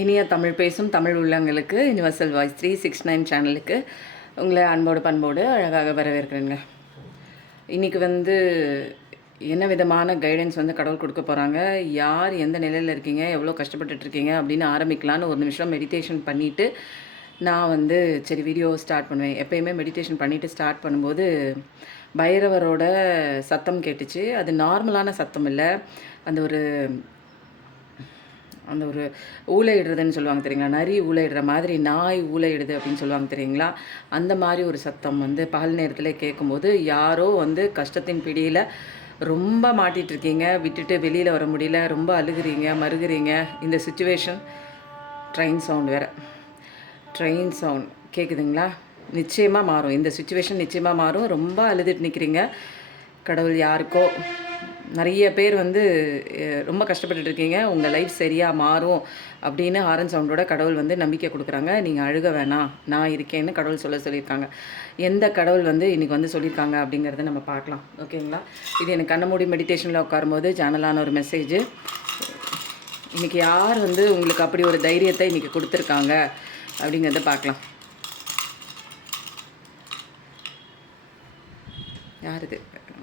இனிய தமிழ் பேசும் தமிழ் உள்ளங்களுக்கு யுனிவர்சல் வாய்ஸ் 369 சேனலுக்கு உங்களை அன்போடு பண்போடு அழகாக வரவேற்கிறேங்க. இன்றைக்கி என்ன விதமான கைடன்ஸ் கடவுள் கொடுக்க போகிறாங்க, யார் எந்த நிலையில் இருக்கீங்க, எவ்வளோ கஷ்டப்பட்டுட்ருக்கீங்க அப்படின்னு ஆரம்பிக்கலான்னு ஒரு நிமிஷம் மெடிடேஷன் பண்ணிவிட்டு நான் சரி வீடியோ ஸ்டார்ட் பண்ணுவேன். எப்போயுமே மெடிடேஷன் பண்ணிவிட்டு ஸ்டார்ட் பண்ணும்போது பைரவரோட சத்தம் கேட்டுச்சு. அது நார்மலான சத்தம் இல்லை, அந்த ஒரு ஊளையிடுறதுன்னு சொல்லுவாங்க தெரியுங்களா, நரி ஊளையிடுற மாதிரி நாய் ஊளையிடுது அப்படின்னு சொல்லுவாங்க தெரியுங்களா, அந்த மாதிரி ஒரு சத்தம் பகல் நேரத்தில் கேட்கும்போது யாரோ கஷ்டத்தின் பிடியில் ரொம்ப மாட்டிகிட்ருக்கீங்க, விட்டுட்டு வெளியில் வர முடியல, ரொம்ப அழுகுறீங்க மறுகுறீங்க. இந்த சுச்சுவேஷன் ட்ரெயின் சவுண்ட் வேறு, ட்ரெயின் சவுண்ட் கேட்குதுங்களா, நிச்சயமாக மாறும். இந்த சுச்சுவேஷன் நிச்சயமாக மாறும். ரொம்ப அழுதுட்டு நிற்கிறீங்க. கடவுள் யாருக்கோ நிறைய பேர் ரொம்ப கஷ்டப்பட்டுட்டு இருக்கீங்க, உங்கள் லைஃப் சரியாக மாறும் அப்படின்னு ஹாரன் சவுண்டோட கடவுள் நம்பிக்கை கொடுக்குறாங்க. நீங்கள் அழுக வேணாம், நான் இருக்கேன்னு கடவுள் சொல்லியிருக்காங்க. எந்த கடவுள் இன்றைக்கி சொல்லியிருக்காங்க அப்படிங்கிறத நம்ம பார்க்கலாம். ஓகேங்களா? இது எனக்கு கண்ண மூடி மெடிடேஷனில் உட்காரும்போது சேனலான ஒரு மெசேஜ். இன்றைக்கி யார் உங்களுக்கு அப்படி ஒரு தைரியத்தை இன்றைக்கி கொடுத்துருக்காங்க அப்படிங்கிறத பார்க்கலாம். யார் இது?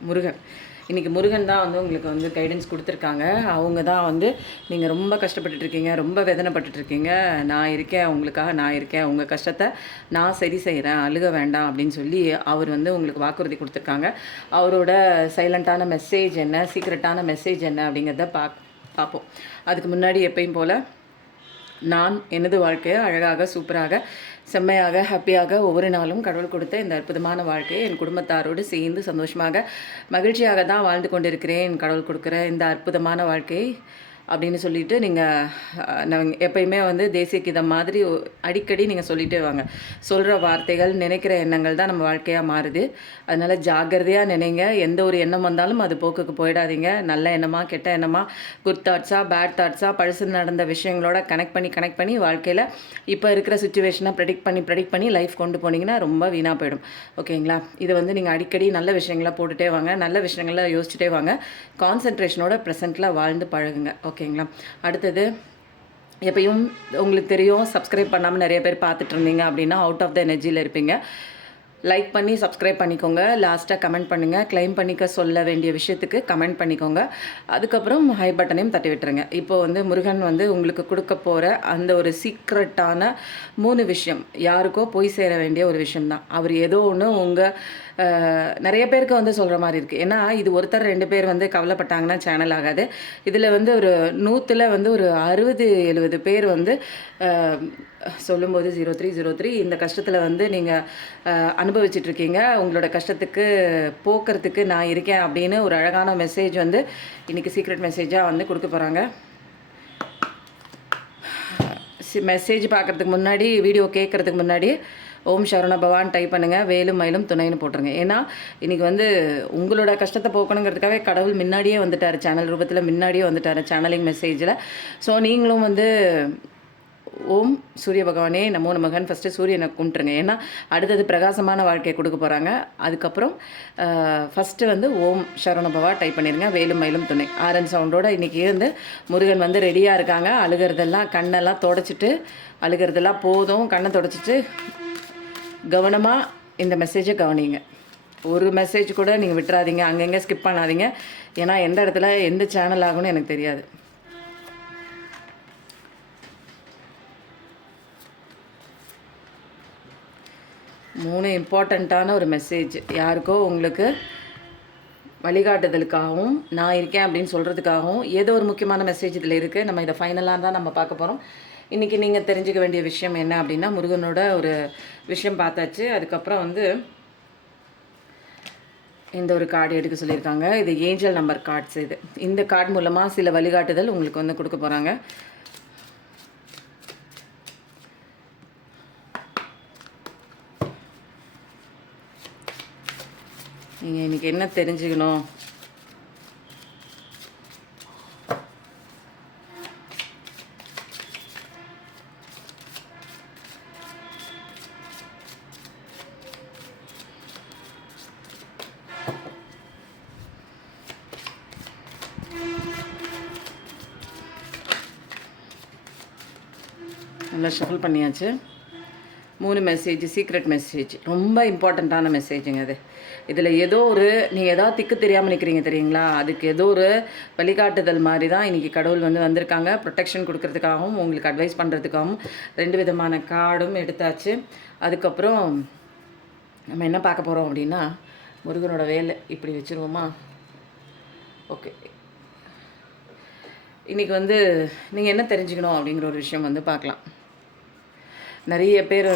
முருகன். இன்றைக்கி முருகன் தான் உங்களுக்கு கைடன்ஸ் கொடுத்துருக்காங்க. அவங்க தான் நீங்கள் ரொம்ப கஷ்டப்பட்டுட்ருக்கீங்க, ரொம்ப வேதனைப்பட்டுட்ருக்கீங்க, நான் இருக்கேன் உங்களுக்காக, நான் இருக்கேன், உங்கள் கஷ்டத்தை நான் சரி செய்கிறேன், அழுக வேண்டாம் அப்படின்னு சொல்லி அவர் உங்களுக்கு வாக்குறுதி கொடுத்துருக்காங்க. அவரோட சைலண்ட்டான மெசேஜ் என்ன, சீக்ரெட்டான மெசேஜ் என்ன அப்படிங்கிறத பார்ப்போம். அதுக்கு முன்னாடி எப்பயும் போல் நான் எனது வாழ்க்கையை அழகாக சூப்பராக செம்மையாக ஹாப்பியாக ஒவ்வொரு நாளும் கடவுள் கொடுத்த இந்த அற்புதமான வாழ்க்கையை என் குடும்பத்தாரோடு சேர்ந்து சந்தோஷமாக மகிழ்ச்சியாக தான் வாழ்ந்து கொண்டிருக்கிறேன். கடவுள் கொடுக்குற இந்த அற்புதமான வாழ்க்கையை அப்படின்னு சொல்லிட்டு நீங்கள் எப்பயுமே தேசிய கீதம் மாதிரி அடிக்கடி நீங்கள் சொல்லிகிட்டே வாங்க. சொல்கிற வார்த்தைகள், நினைக்கிற எண்ணங்கள் தான் நம்ம வாழ்க்கையாக மாறுது. அதனால் ஜாக்கிரதையாக நினைங்க. எந்த ஒரு எண்ணம் வந்தாலும் அது போக்குக்கு போயிடாதீங்க. நல்ல எண்ணமாக, கெட்ட எண்ணமாக, குட் தாட்ஸாக, பேட் தாட்ஸாக, பழசு நடந்த விஷயங்களோட கனெக்ட் பண்ணி வாழ்க்கையில் இப்போ இருக்கிற சுச்சுவேஷனை ப்ரெடிக்ட் பண்ணி லைஃப் கொண்டு போனீங்கன்னா ரொம்ப வீணாக போயிடும். ஓகேங்களா? இதை நீங்கள் அடிக்கடி நல்ல விஷயங்களை போட்டுகிட்டே வாங்க, நல்ல விஷயங்களை யோசிச்சுட்டே வாங்க. கான்சன்ட்ரேஷனோட ப்ரெசென்ட்டில் வாழ்ந்து பழகுங்க. ஓகேங்களா? அடுத்தது, எப்பயும் உங்களுக்கு தெரியும், சப்ஸ்கிரைப் பண்ணாமல் நிறைய பேர் பார்த்துட்டு இருந்தீங்க அப்படின்னா அவுட் ஆஃப் த எனர்ஜியில் இருப்பீங்க. லைக் பண்ணி சப்ஸ்கிரைப் பண்ணிக்கோங்க. லாஸ்ட்டாக கமெண்ட் பண்ணுங்கள். கிளைம் பண்ணிக்க சொல்ல வேண்டிய விஷயத்துக்கு கமெண்ட் பண்ணிக்கோங்க. அதுக்கப்புறம் ஹை பட்டனையும் தட்டி விட்டுருங்க. இப்போது முருகன் உங்களுக்கு கொடுக்க போகிற அந்த ஒரு சீக்ரெட்டான 3 விஷயம் யாருக்கோ போய் சேர வேண்டிய ஒரு விஷயம்தான். அவர் ஏதோ ஒன்று உங்கள் நிறைய பேருக்கு சொல்கிற மாதிரி இருக்குது. ஏன்னா இது ஒருத்தர் 2 பேர் கவலைப்பட்டாங்கன்னா சேனல் ஆகாது. இதில் ஒரு 100ல் ஒரு 60-70 பேர் சொல்லும்போது 0303 இந்த கஷ்டத்தில் நீங்கள் அனுபவிச்சிட்ருக்கீங்க. உங்களோட கஷ்டத்துக்கு போக்குறதுக்கு நான் இருக்கேன் அப்படின்னு ஒரு அழகான மெசேஜ் இன்றைக்கி சீக்ரெட் மெசேஜாக கொடுக்க போகிறாங்க. மெசேஜ் பார்க்குறதுக்கு முன்னாடி, வீடியோ கேட்குறதுக்கு முன்னாடி ஓம் சரவண பவான் டைப் பண்ணுங்கள். வேலும் மயிலும் துணைன்னு போட்டுருங்க. ஏன்னா இன்றைக்கி உங்களோட கஷ்டத்தை போக்கணுங்கிறதுக்காகவே கடவுள் முன்னாடியே வந்துட்டார், சேனல் ரூபத்தில் முன்னாடியே வந்துட்டார் சேனலிங் மெசேஜில். ஸோ நீங்களும் ஓம் சூரிய பகவானே நமோ நமகன் ஃபஸ்ட்டு சூரியனை கும்பிட்டுருங்க. ஏன்னா அடுத்தது பிரகாசமான வாழ்க்கையை கொடுக்க போகிறாங்க. அதுக்கப்புறம் ஃபஸ்ட்டு ஓம் சரவணபவா டைப் பண்ணிடுங்க. வேலும் மயிலும் துணை ஆரன் சவுண்டோட இன்றைக்கி முருகன் ரெடியாக இருக்காங்க. அழுகிறதெல்லாம் கண்ணெல்லாம் தொடச்சிட்டு, அழுகிறதெல்லாம் போதும், கண்ணை தொடச்சிட்டு கவனமாக இந்த மெசேஜை கவனிங்க. ஒரு மெசேஜ் கூட நீங்கள் விட்டுறாதீங்க, அங்கங்கே ஸ்கிப் பண்ணாதீங்க. ஏன்னா எந்த இடத்துல எந்த சேனல் ஆகும்னு எனக்கு தெரியாது. மூணு இம்பார்ட்டண்ட்டான ஒரு மெசேஜ் யாருக்கோ உங்களுக்கு வழிகாட்டுதலுக்காகவும், நான் இருக்கேன் அப்படின்னு சொல்கிறதுக்காகவும் ஏதோ ஒரு முக்கியமான மெசேஜ் இதில் இருக்குது. நம்ம இதை ஃபைனலாக தான் நம்ம பார்க்க போகிறோம். இன்றைக்கி நீங்கள் தெரிஞ்சுக்க வேண்டிய விஷயம் என்ன அப்படின்னா, முருகனோட ஒரு விஷயம் பார்த்தாச்சு. அதுக்கப்புறம் இந்த ஒரு கார்டு எடுக்க சொல்லியிருக்காங்க. இது ஏஞ்சல் நம்பர் கார்ட்ஸ். இந்த கார்டு மூலமாக சில வழிகாட்டுதல் உங்களுக்கு கொடுக்க போகிறாங்க. நீங்கள் இன்றைக்கி என்ன தெரிஞ்சுக்கணும், நல்லா ஷஃபிள் பண்ணியாச்சு. 3 மெசேஜ், சீக்ரெட் மெசேஜ், ரொம்ப இம்பார்ட்டண்ட்டான மெசேஜுங்க அது. இதில் ஏதோ ஒரு நீங்கள் ஏதாவது திக்கு தெரியாமல் நிற்கிறீங்க தெரியுங்களா, அதுக்கு ஏதோ ஒரு வழிகாட்டுதல் மாதிரி தான் இன்றைக்கி கடவுள் வந்திருக்காங்க. ப்ரொடெக்ஷன் கொடுக்கறதுக்காகவும் உங்களுக்கு அட்வைஸ் பண்ணுறதுக்காகவும் 2 விதமான கார்டும் எடுத்தாச்சு. அதுக்கப்புறம் நம்ம என்ன பார்க்க போகிறோம் அப்படின்னா, முருகனோட வேலை இப்படி வச்சுருவோமா? ஓகே, இன்றைக்கி நீங்கள் என்ன தெரிஞ்சுக்கணும் அப்படிங்கிற ஒரு விஷயம் பார்க்கலாம். நிறைய பேர்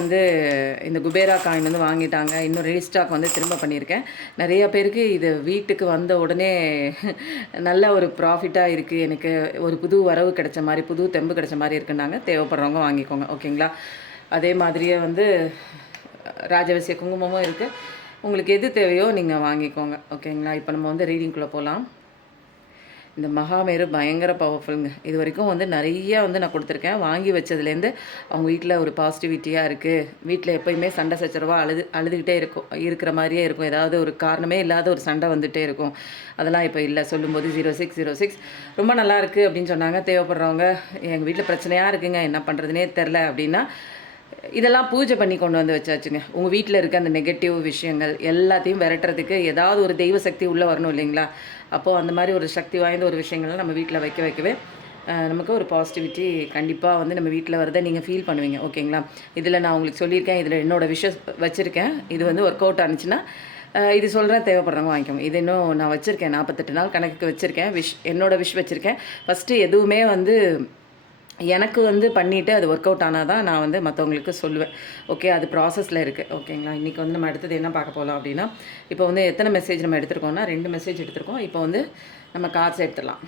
இந்த குபேரா காயின் வாங்கிட்டாங்க. இன்னும் ரீஸ்டாக் திரும்ப பண்ணியிருக்கேன். நிறைய பேருக்கு இது வீட்டுக்கு வந்த உடனே நல்ல ஒரு ப்ராஃபிட்டாக இருக்குது, எனக்கு ஒரு புது வரவு கிடைச்ச மாதிரி, புது தெம்பு கிடைச்ச மாதிரி இருக்குன்னாங்க. தேவைப்படுறவங்க வாங்கிக்கோங்க, ஓகேங்களா? அதே மாதிரியே ராஜவசிய குங்குமமும் இருக்குது. உங்களுக்கு எது தேவையோ நீங்கள் வாங்கிக்கோங்க, ஓகேங்களா? இப்போ நம்ம ரீடிங்குள்ளே போகலாம். இந்த மகாமேரு பயங்கர பவர்ஃபுல்லுங்க. இது வரைக்கும் நிறையா நான் கொடுத்துருக்கேன். வாங்கி வச்சதுலேருந்து அவங்க வீட்டில் ஒரு பாசிட்டிவிட்டியாக இருக்குது. வீட்டில் எப்போயுமே சண்டை சச்சரவாக அழுதுகிட்டே இருக்கிற மாதிரியே இருக்கும். ஏதாவது ஒரு காரணமே இல்லாத ஒரு சண்டை வந்துகிட்டே இருக்கும். அதெல்லாம் இப்போ இல்லை. சொல்லும்போது 0606 ரொம்ப நல்லா இருக்குது அப்படின்னு சொன்னாங்க. தேவைப்படுறவங்க, எங்கள் வீட்டில் பிரச்சனையாக இருக்குங்க, என்ன பண்ணுறதுனே தெரில அப்படின்னா, இதெல்லாம் பூஜை பண்ணி கொண்டு வச்சாச்சுங்க. உங்கள் வீட்டில் இருக்க அந்த நெகட்டிவ் விஷயங்கள் எல்லாத்தையும் விரட்டுறதுக்கு ஏதாவது ஒரு தெய்வ சக்தி உள்ளே வரணும் இல்லைங்களா? அப்போது அந்த மாதிரி ஒரு சக்தி வாய்ந்த ஒரு விஷயங்கள்லாம் நம்ம வீட்டில் வைக்கவே நமக்கு ஒரு பாசிட்டிவிட்டி கண்டிப்பாக நம்ம வீட்டில் வரதை நீங்கள் ஃபீல் பண்ணுவீங்க, ஓகேங்களா? இதில் நான் உங்களுக்கு சொல்லியிருக்கேன், இதில் என்னோடய விஷஸ் வச்சுருக்கேன். இது ஒர்க் அவுட் ஆனிச்சுன்னா இது சொல்கிறேன், தேவைப்படுறவங்க வாங்கிக்கோங்க. இது இன்னும் நான் வச்சுருக்கேன், 48 நாள் கணக்குக்கு வச்சுருக்கேன். என்னோடய விஷ் வச்சுருக்கேன். ஃபஸ்ட்டு எதுவுமே எனக்கு பண்ணிவிட்டு அது ஒர்க் அவுட் ஆனால் தான் நான் மற்றவங்களுக்கு சொல்லுவேன். ஓகே, அது ப்ராசஸில் இருக்குது, ஓகேங்களா? இன்றைக்கி நம்ம அடுத்தது என்ன பார்க்க போகலாம் அப்படின்னா, இப்போ எத்தனை மெசேஜ் நம்ம எடுத்துருக்கோம்னா 2 மெசேஜ் எடுத்திருக்கோம். இப்போ நம்ம கார்ட்ஸ் எடுத்துடலாம்.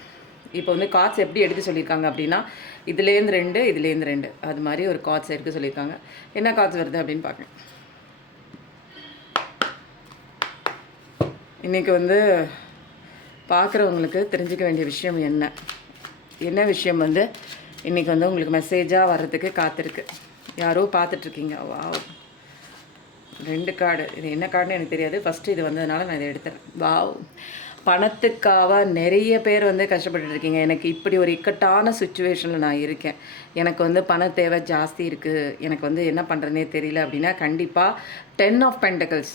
இப்போ கார்ட்ஸ் எப்படி எடுக்க சொல்லியிருக்காங்க அப்படின்னா, இதுலேருந்து 2, இதுலேருந்து 2, அது மாதிரி ஒரு கார்ட்ஸ் எடுக்க சொல்லியிருக்காங்க. என்ன கார்ட்ஸ் வருது அப்படின்னு பார்க்கணும். இன்றைக்கி பார்க்குறவங்களுக்கு தெரிஞ்சிக்க வேண்டிய விஷயம் என்ன விஷயம் இன்றைக்கி உங்களுக்கு மெசேஜாக வர்றதுக்கு காத்திருக்கு. யாரோ பார்த்துட்ருக்கீங்க. வா, 2 கார்டு. இது என்ன கார்டுன்னு எனக்கு தெரியாது. ஃபஸ்ட்டு இது வந்ததுனால நான் இதை எடுத்துறேன். வாவ், பணத்துக்காக நிறைய பேர் கஷ்டப்பட்டு இருக்கீங்க. எனக்கு இப்படி ஒரு இக்கட்டான சுச்சுவேஷனில் நான் இருக்கேன், எனக்கு பண தேவை ஜாஸ்தி இருக்குது, எனக்கு என்ன பண்ணுறதுனே தெரியல அப்படின்னா, கண்டிப்பாக 10 ஆஃப் பென்டக்கிள்ஸ்.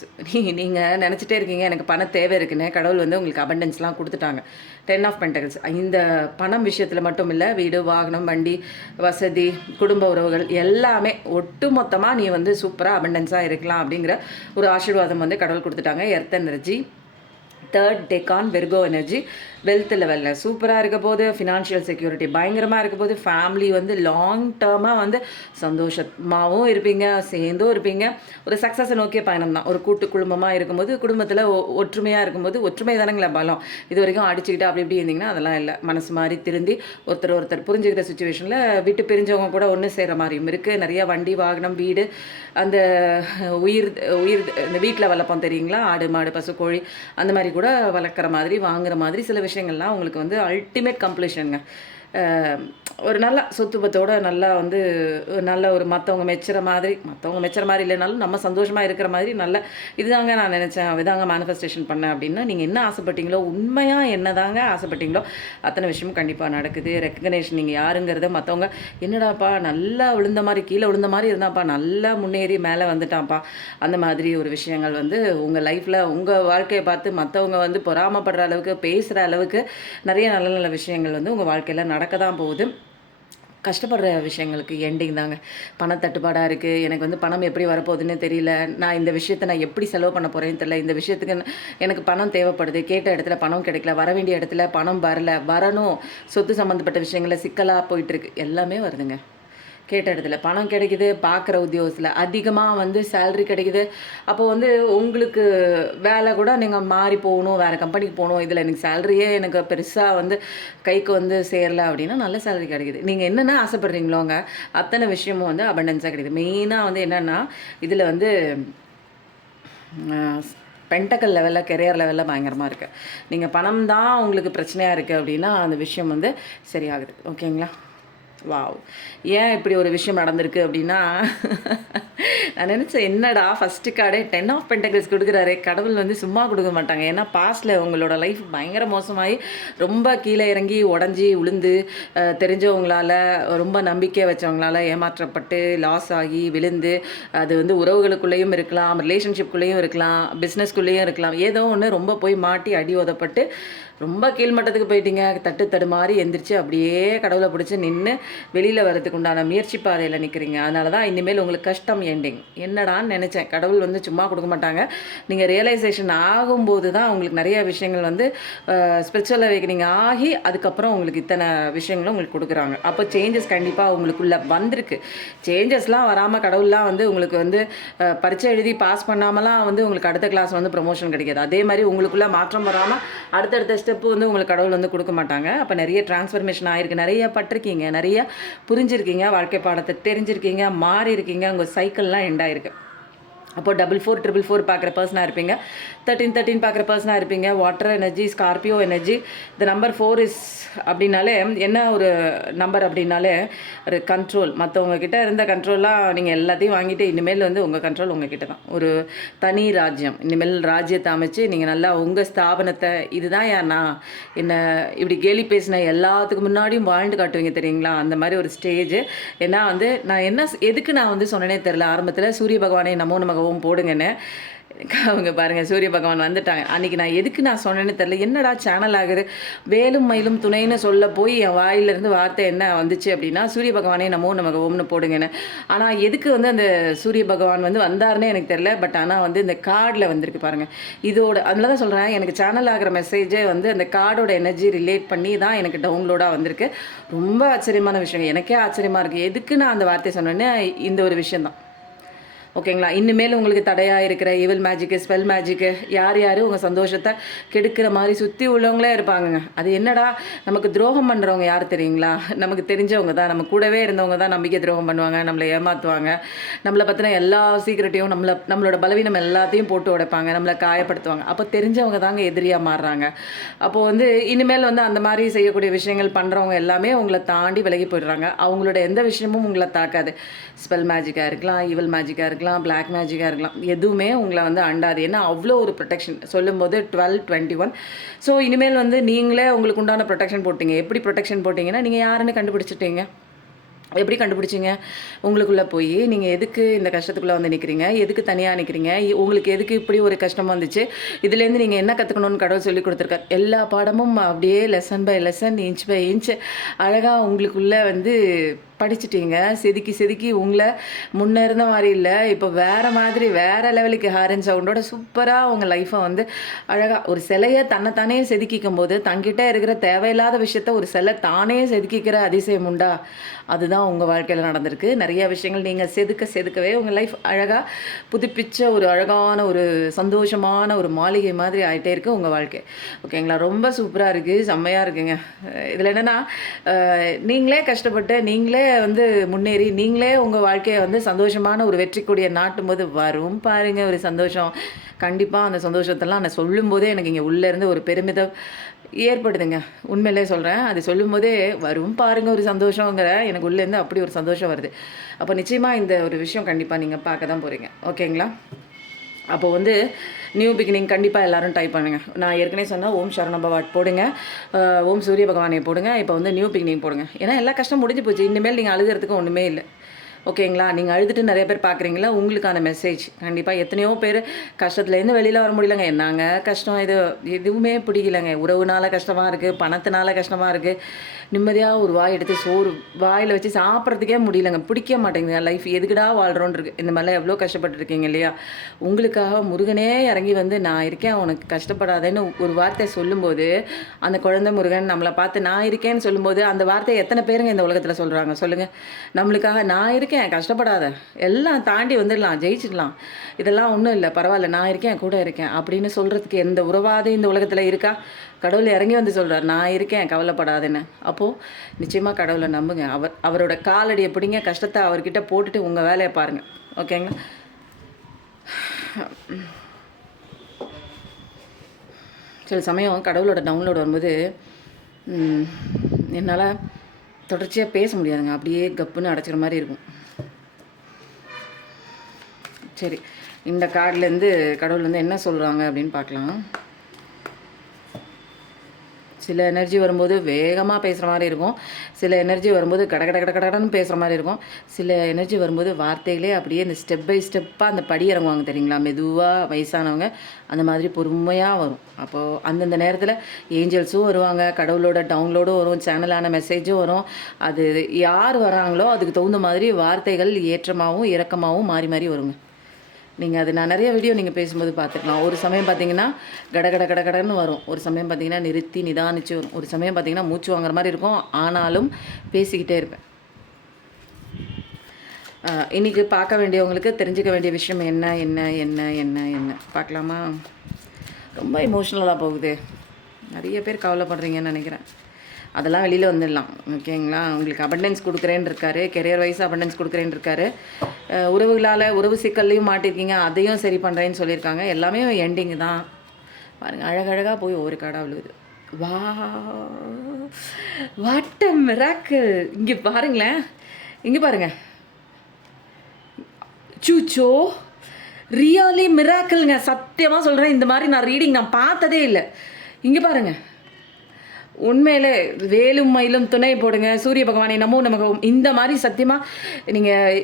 நீங்கள் நினச்சிட்டே இருக்கீங்க எனக்கு பண தேவை இருக்குன்னு. கடவுள் உங்களுக்கு அபண்டன்ஸ்லாம் கொடுத்துட்டாங்க. 10 ஆஃப் பென்டக்கிள்ஸ் இந்த பணம் விஷயத்தில் மட்டும் இல்லை, வீடு, வாகனம், வண்டி, வசதி, குடும்ப உறவுகள் எல்லாமே ஒட்டு மொத்தமாக நீ சூப்பராக அபண்டன்ஸாக இருக்கலாம் அப்படிங்கிற ஒரு ஆசீர்வாதம் கடவுள் கொடுத்துட்டாங்க. Earth energy, 3rd decan, Virgo energy, wealth லெவலில் சூப்பராக இருக்க போது. ஃபினான்ஷியல் செக்யூரிட்டி பயங்கரமாக இருக்க போது. ஃபேமிலி லாங் டேர்மாக சந்தோஷமாகவும் இருப்பீங்க, சேர்ந்தும் இருப்பீங்க. ஒரு சக்ஸஸை நோக்கிய பயணம் தான். ஒரு கூட்டு குடும்பமாக இருக்கும்போது, குடும்பத்தில் ஒற்றுமையாக இருக்கும்போது, ஒற்றுமை தானங்களா பலம். இது வரைக்கும் அடிச்சுக்கிட்டு அப்படி இப்படி இருந்தீங்கன்னா அதெல்லாம் இல்லை. மனசு மாதிரி திருந்தி ஒருத்தர் புரிஞ்சுக்கிற சுச்சுவேஷனில் விட்டு பிரிஞ்சவங்க கூட ஒன்று செய்கிற மாதிரியும் இருக்குது. நிறைய வண்டி, வாகனம், வீடு, அந்த உயிர் இந்த வீட்டில் வளர்ப்போம் தெரியுங்களா, ஆடு, மாடு, பசு, கோழி, அந்த மாதிரி கூட வளர்க்குற மாதிரி, வாங்குற மாதிரி சில விஷயங்கள்லாம் உங்களுக்கு அல்டிமேட் கம்ப்ளீஷனுங்க. ஒரு நல்ல சொத்துபத்தோடு நல்லா நல்ல ஒரு மற்றவங்க மெச்சுற மாதிரி இல்லைனாலும் நம்ம சந்தோஷமாக இருக்கிற மாதிரி நல்ல இதுதாங்க நான் நினச்சேன், இதாங்க மேனிஃபெஸ்டேஷன் பண்ணேன் அப்படின்னா, நீங்கள் என்ன ஆசைப்பட்டீங்களோ, உண்மையாக என்ன தாங்க ஆசைப்பட்டீங்களோ அத்தனை விஷயமும் கண்டிப்பாக நடக்குது. ரெக்கக்னேஷன், நீங்கள் யாருங்கிறத மற்றவங்க என்னடாப்பா நல்லா விழுந்த மாதிரி, கீழே விழுந்த மாதிரி இருந்தாப்பா, நல்லா முன்னேறி மேலே வந்துட்டான்ப்பா, அந்த மாதிரி ஒரு விஷயங்கள் உங்கள் லைஃப்பில் உங்கள் வாழ்க்கையை பார்த்து மற்றவங்க பொறாமப்படுற அளவுக்கு, பேசுகிற அளவுக்கு நிறைய நல்ல நல்ல விஷயங்கள் உங்கள் வாழ்க்கையில் நடக்க தான் போகுது. கஷ்டப்படுற விஷயங்களுக்கு எண்டிங் தாங்க. பணத்தட்டுப்பாடாக இருக்குது, எனக்கு பணம் எப்படி வரப்போகுதுன்னு தெரியல, நான் இந்த விஷயத்தை நான் எப்படி செலவு பண்ண போகிறேன்னு தெரியல, இந்த விஷயத்துக்கு எனக்கு பணம் தேவைப்படுது, கேட்ட இடத்துல பணம் கிடைக்கல, வர வேண்டிய இடத்துல பணம் வரணும், சொத்து சம்மந்தப்பட்ட விஷயங்களில் சிக்கலாக போயிட்டுருக்கு, எல்லாமே வருதுங்க. கேட்ட இடத்துல பணம் கிடைக்குது, பார்க்குற உத்தியோகத்தில் அதிகமாக சேல்ரி கிடைக்குது. அப்போ உங்களுக்கு வேலை கூட நீங்கள் மாறி போகணும், வேறு கம்பெனிக்கு போகணும், இதில் எனக்கு சேலரியே எனக்கு பெருசாக கைக்கு சேரலை அப்படின்னா நல்ல சேலரி கிடைக்குது. நீங்கள் என்னென்ன ஆசைப்படுறீங்களோங்க அத்தனை விஷயமும் அபண்டன்ஸாக கிடைக்குது. மெயினாக என்னென்னா இதில் பென்டக்கல் லெவலில், கெரியர் லெவலில் பயங்கரமாக இருக்குது. நீங்கள் பணம் தான் உங்களுக்கு பிரச்சனையாக இருக்குது அப்படின்னா அந்த விஷயம் சரியாகுது, ஓகேங்களா? வாவ்! ஏன் இப்படி ஒரு விஷயம் நடந்திருக்கு அப்படின்னா, நான் நினச்சேன் என்னடா ஃபர்ஸ்ட்டு கார்டே 10 ஆஃப் பென்டக்கிள்ஸ் குடுக்குறாரே, கடவுள் வந்து சும்மா குடுக்க மாட்டாங்க. ஏன்னா பாஸ்ட்ல உங்களோட லைஃப் பயங்கர மோசமாயி, ரொம்ப கீழ இறங்கி, உடைஞ்சு, விழுந்து, தெரிஞ்சவங்களால, ரொம்ப நம்பிக்கை வச்சவங்களால ஏமாற்றப்பட்டு, லாஸ் ஆகி, விழுந்து, அது வந்து உறவுகளுக்குள்ளேயும் இருக்கலாம், ரிலேஷன்ஷிப்குள்ளேயும் இருக்கலாம், பிஸ்னஸ்குள்ளேயும் இருக்கலாம். ஏதோ ஒண்ணு ரொம்ப போய் மாட்டி, அடி உதப்பட்டு, ரொம்ப கீழ்மட்டத்துக்கு போயிட்டீங்க. தட்டு தடுமாறி எந்திரிச்சு அப்படியே கடவுள புடிச்சு நின்னு வெளியில வரதுக்கு உண்டான முயற்சி பாதையில நிக்கிறீங்க. அதனால தான் இனிமேல் உங்களுக்கு கஷ்டம் எண்டிங். என்னடான்னு நெனச்சேன். கடவுள் வந்து சும்மா குடுக்க மாட்டாங்க. நீங்க ரியலைசேஷன் ஆகும்போது தான் உங்களுக்கு நெறைய விஷயங்கள் வந்து ஸ்பிரிச்சுவல் அவேக்கனிங் ஆகி, அதுக்கப்புறம் உங்களுக்கு இத்தனை விஷயங்களும் உங்களுக்கு குடுக்குறாங்க. அப்போ சேஞ்சஸ் கண்டிப்பா உங்களுக்குள்ள வந்திருக்கு. சேஞ்சஸ்லாம் வராம கடவுள்லாம் வந்து உங்களுக்கு வந்து பரீட்சை எழுதி பாஸ் பண்ணாமலாம் வந்து உங்களுக்கு அடுத்த கிளாஸ் வந்து ப்ரமோஷன் கிடைக்காது. அதே மாரி உங்களுக்குள்ள மாற்றம் வராம அடுத்தடுத்த ஸ்டெப்பு வந்து உங்களுக்கு கடவுள் வந்து குடுக்க மாட்டாங்க. அப்போ நெறைய டிரான்ஸ்ஃபர்மேஷன் ஆயிருக்கு. நெறைய பட்டிருக்கீங்க. நெறைய புரிஞ்சிருக்கீங்க. வாழ்க்கை பாடத்தை தெரிஞ்சிருக்கீங்க. மாறி இருக்கீங்க. உங்க சைக்கிள்லாம் எண்ட் ஆயிருக்கு. அப்போ 44 444 பார்க்குற பர்சனாக இருப்பீங்க. 13 13 பார்க்குற பர்சனாக இருப்பீங்க. Water energy, Scorpio energy. இந்த நம்பர் 4 இஸ் அப்படின்னாலே என்ன ஒரு நம்பர் அப்படின்னாலே ஒரு கண்ட்ரோல். மற்றவங்க கிட்ட இருந்த கண்ட்ரோல்லாம் நீங்கள் எல்லாத்தையும் வாங்கிட்டு இனிமேல் வந்து உங்கள் கண்ட்ரோல் உங்கள் கிட்ட தான். ஒரு தனி ராஜ்யம். இனிமேல் ராஜ்யத்தை அமைச்சு நீங்கள் நல்லா உங்கள் ஸ்தாபனத்தை இதுதான் நான் என்ன இப்படி கேலி பேசின எல்லாத்துக்கு முன்னாடியும் வாழ்ந்து காட்டுவீங்க தெரியுங்களா? அந்த மாதிரி ஒரு ஸ்டேஜ். ஏன்னா வந்து நான் எதுக்கு நான் வந்து சொன்னேனே தெரில. ஆரம்பத்தில் சூரிய பகவானை நமோ நமகவும் போடுங்கன்னு அவங்க பாருங்கள் சூரிய பகவான் வந்துட்டாங்க. அன்றைக்கி நான் எதுக்கு நான் சொன்னேன்னு தெரில. என்னடா சேனல் ஆகுது, வேலும் மயிலும் துணைன்னு சொல்ல போய் என் வாயிலிருந்து வார்த்தை என்ன வந்துச்சு அப்படின்னா சூரிய பகவானே நமோ நமக ஓம்னு போடுங்கன்னு. ஆனால் எதுக்கு வந்து அந்த சூரிய பகவான் வந்து வந்தாருன்னே எனக்கு தெரில. பட் ஆனால் வந்து இந்த கார்டில் வந்திருக்கு பாருங்கள். இதோட அதில் தான் சொல்கிறேன், எனக்கு சேனல் ஆகிற மெசேஜே வந்து அந்த கார்டோட எனர்ஜி ரிலேட் பண்ணி தான் எனக்கு டவுன்லோடாக வந்திருக்கு. ரொம்ப ஆச்சரியமான விஷயம். எனக்கே ஆச்சரியமாக இருக்குது. எதுக்கு நான் அந்த வார்த்தை சொன்னேன்னு இந்த ஒரு விஷயந்தான். ஓகேங்களா? இனிமேல் உங்களுக்கு தடையாக இருக்கிற ஈவில் மேஜிக்கு, ஸ்பெல் மேஜிக்கு, யார் யார் உங்கள் சந்தோஷத்தை கெடுக்கிற மாதிரி சுற்றி உள்ளவங்களே இருப்பாங்கங்க. அது என்னடா நமக்கு துரோகம் பண்ணுறவங்க யார் தெரியுங்களா? நமக்கு தெரிஞ்சவங்க தான். நம்ம கூடவே இருந்தவங்க தான் நம்பிக்கை துரோகம் பண்ணுவாங்க, நம்மளை ஏமாற்றுவாங்க, நம்மளை பற்றின எல்லா சீக்கிரட்டையும் நம்மளோட பலவீனம் எல்லாத்தையும் போட்டு உடைப்பாங்க, நம்மளை காயப்படுத்துவாங்க. அப்போ தெரிஞ்சவங்க தாங்க எதிரியாக மாறுறாங்க. அப்போது வந்து இனிமேல் வந்து அந்த மாதிரி செய்யக்கூடிய விஷயங்கள் பண்ணுறவங்க எல்லாமே உங்களை தாண்டி விலகி போயிடுறாங்க. அவங்களோட எந்த விஷயமும் உங்களை தாக்காது. ஸ்பெல் மேஜிக்காக இருக்கலாம், ஈவில் மேஜிக்காக இருக்கலாம், பிளாக் மேஜிக்காக இருக்கலாம், எதுவுமே உங்களை வந்து அண்டாது. ஏன்னா அவ்வளோ ஒரு ப்ரொடெக்ஷன் சொல்லும்போது 12 21. ஸோ இனிமேல் வந்து நீங்களே உங்களுக்கு உண்டான ப்ரொடெக்ஷன் போட்டிங்க. எப்படி ப்ரொடெக்ஷன் போட்டிங்கன்னா நீங்கள் யாருன்னு கண்டுபிடிச்சிட்டீங்க. எப்படி கண்டுபிடிச்சிங்க? உங்களுக்குள்ளே போய் நீங்கள் எதுக்கு இந்த கஷ்டத்துக்குள்ளே வந்து நிற்கிறீங்க, எதுக்கு தனியாக நிற்கிறீங்க, உங்களுக்கு எதுக்கு இப்படி ஒரு கஷ்டம் வந்துச்சு, இதுலேருந்து நீங்கள் என்ன கற்றுக்கணும்னு கடவுள் சொல்லி கொடுத்துருக்காரு. எல்லா பாடமும் அப்படியே lesson by lesson, inch by inch அழகாக உங்களுக்குள்ளே வந்து படிச்சுட்டீங்க. செதுக்கி செதுக்கி உங்களை முன்னே இருந்த மாதிரி இல்லை, இப்போ வேறு மாதிரி வேறு லெவலுக்கு ஹாரன் சவுண்டோட சூப்பராக உங்கள் லைஃப்பை வந்து அழகாக ஒரு சிலையை தன்னைத்தானே செதுக்கிக்கும் போது தங்கிட்ட இருக்கிற தேவையில்லாத விஷயத்த ஒரு சிலை தானே செதுக்கிக்கிற அதிசயம் உண்டா? அதுதான் உங்கள் வாழ்க்கையில் நடந்திருக்கு. நிறைய விஷயங்கள் நீங்கள் செதுக்கவே உங்கள் லைஃப் அழகாக புதுப்பிச்ச ஒரு அழகான ஒரு சந்தோஷமான ஒரு மாளிகை மாதிரி ஆகிட்டே இருக்குது உங்கள் வாழ்க்கை. ஓகேங்களா? ரொம்ப சூப்பராக இருக்குது, செம்மையாக இருக்குங்க. இதில் என்னென்னா நீங்களே கஷ்டப்பட்டு நீங்களே வந்து முன்னேறி நீங்களே உங்கள் வாழ்க்கையை வந்து சந்தோஷமான ஒரு வெற்றி கொடியை நாட்டும் போது வரும் பாருங்கள் ஒரு சந்தோஷம். கண்டிப்பாக அந்த சந்தோஷத்தெல்லாம் நான் சொல்லும்போதே எனக்கு இங்கே உள்ளேருந்து ஒரு பெருமிதம் ஏற்படுதுங்க. உண்மையிலே சொல்கிறேன். அது சொல்லும்போதே வரும் பாருங்கள் ஒரு சந்தோஷங்கிற எனக்கு உள்ளேருந்து அப்படி ஒரு சந்தோஷம் வருது. அப்போ நிச்சயமாக இந்த ஒரு விஷயம் கண்டிப்பாக நீங்கள் பார்க்க தான் போகிறீங்க. ஓகேங்களா? அப்போ வந்து நியூ பிகினிங் கண்டிப்பாக எல்லோரும் டைப் பண்ணுங்கள். நான் ஏற்கனவே சொன்னால் ஓம் சரணபவாட் போடுங்க, ஓம் சூரிய பகவானை போடுங்க. இப்போ வந்து நியூ பிகினிங் போடுங்க. ஏன்னா எல்லா கஷ்டம் முடிஞ்சு போச்சு. இனிமேல் நீங்கள் அழுகிறதுக்கு ஒன்றுமே இல்லை. ஓகேங்களா? நீங்கள் அழுதுட்டு நிறைய பேர் பார்க்குறீங்களா? உங்களுக்கான மெசேஜ் கண்டிப்பாக எத்தனையோ பேர் கஷ்டத்துலேருந்து வெளியில் வர முடியலங்க. என்னங்க கஷ்டம் இது எதுவுமே பிடிக்கலங்க. உறவுனால கஷ்டமாக இருக்குது, பணத்தினால கஷ்டமாக இருக்குது, நிம்மதியாக ஒரு வாய் எடுத்து சோறு வாயில் வச்சு சாப்பிட்றதுக்கே முடியலங்க. பிடிக்க மாட்டேங்குது லைஃப். எதுக்குடா வாழ்கிறோன்னு இருக்குது. இந்த மாதிரிலாம் எவ்வளோ கஷ்டப்பட்டுருக்கீங்க இல்லையா? உங்களுக்காக முருகனே இறங்கி வந்து நான் இருக்கேன் உனக்கு கஷ்டப்படாதேன்னு ஒரு வார்த்தை சொல்லும்போது அந்த குழந்தை முருகன் நம்மளை பார்த்து நான் இருக்கேன்னு சொல்லும்போது அந்த வார்த்தையை எத்தனை பேருங்க இந்த உலகத்தில் சொல்கிறாங்க சொல்லுங்கள்? நம்மளுக்காக நான் இருக்கேன் கஷ்டப்படாத, எல்லாம் தாண்டி வந்துடலாம், ஜெயிச்சிடலாம், இதெல்லாம் ஒன்றும் இல்லை, பரவாயில்ல, நான் இருக்கேன் கூட இருக்கேன் அப்படின்னு சொல்கிறதுக்கு எந்த உறவாது இந்த உலகத்தில் இருக்கா? கடவுள் இறங்கி வந்து சொல்கிறார் நான் இருக்கேன் கவலைப்படாதுன்னு. அப்போது நிச்சயமாக கடவுளை நம்புங்க. அவரோட காலடியை பிடிங்க, கஷ்டத்தை அவர்கிட்ட போட்டுட்டு உங்கள் வேலையை பாருங்கள். ஓகேங்களா? சில சமயம் கடவுளோட டவுன்லோட் வரும்போது என்னால் தொடர்ச்சியாக பேச முடியாதுங்க, அப்படியே கப்புன்னு அடைச்சிக்கிற மாதிரி இருக்கும். சரி, இந்த கார்ட்லேருந்து கடவுள் வந்து என்ன சொல்கிறாங்க அப்படின்னு பார்க்கலாம். சில எனர்ஜி வரும்போது வேகமாக பேசுகிற மாதிரி இருக்கும், சில எனர்ஜி வரும்போது கடன்னு பேசுகிற மாதிரி இருக்கும், சில எனர்ஜி வரும்போது வார்த்தைகளே அப்படியே இந்த ஸ்டெப் பை ஸ்டெப்பாக அந்த படி இறங்குவாங்க தெரியுங்களா, மெதுவாக வயசானவங்க அந்த மாதிரி பொறுமையாக வரும். அப்போது அந்தந்த நேரத்தில் ஏஞ்சல்ஸும் வருவாங்க, கடவுளோட டவுன்லோடும் வரும், சேனலான மெசேஜும் வரும். அது யார் வராங்களோ அதுக்கு தகுந்த மாதிரி வார்த்தைகள் ஏற்றமாகவும் இறக்கமாகவும் மாறி மாறி வருங்க. நீங்கள் அது நான் நிறைய வீடியோ நீங்கள் பேசும்போது பார்த்துக்கலாம். ஒரு சமயம் பார்த்தீங்கன்னா கடன்னு வரும், ஒரு சமயம் பார்த்தீங்கன்னா நிறுத்தி நிதானிச்சு வரும், ஒரு சமயம் பார்த்தீங்கன்னா மூச்சு வாங்குற மாதிரி இருக்கும், ஆனாலும் பேசிக்கிட்டே இருப்பேன். இன்றைக்கி பார்க்க வேண்டியவங்களுக்கு தெரிஞ்சுக்க வேண்டிய விஷயம் என்ன என்ன என்ன என்ன என்ன பார்க்கலாமா? ரொம்ப இமோஷ்னலாக போகுது, நிறைய பேர் கவலைப்படுறீங்கன்னு நினைக்கிறேன். அதெல்லாம் வெளியில் வந்துடலாம், ஓகேங்களா? உங்களுக்கு அபண்டன்ஸ் கொடுக்குறேன்னு இருக்காரு, கெரியர் வைஸ் அபண்டன்ஸ் கொடுக்குறேன்னு இருக்காரு. உறவுகளால் உறவு சிக்கல்லையும் மாட்டிருக்கீங்க, அதையும் சரி பண்ணுறேன்னு சொல்லியிருக்காங்க. எல்லாமே எண்டிங்கு தான் பாருங்கள். அழகழகாக போய் ஒவ்வொரு காடாக விழுகுது. வா, வாட் எ மிராக்கிள்! இங்கே பாருங்களேன், இங்கே பாருங்கள், சூச்சோ, ரியலி மிராக்கிள்ங்க. சத்தியமாக சொல்கிறேன், இந்த மாதிரி நான் ரீடிங் நான் பார்த்ததே இல்லை. இங்கே பாருங்கள், உண்மையிலே வேலும் மயிலும் துணை போடுங்க, சூரிய பகவானை நமோ நமக்கு இந்த மாதிரி சத்தியமாக நீங்கள்,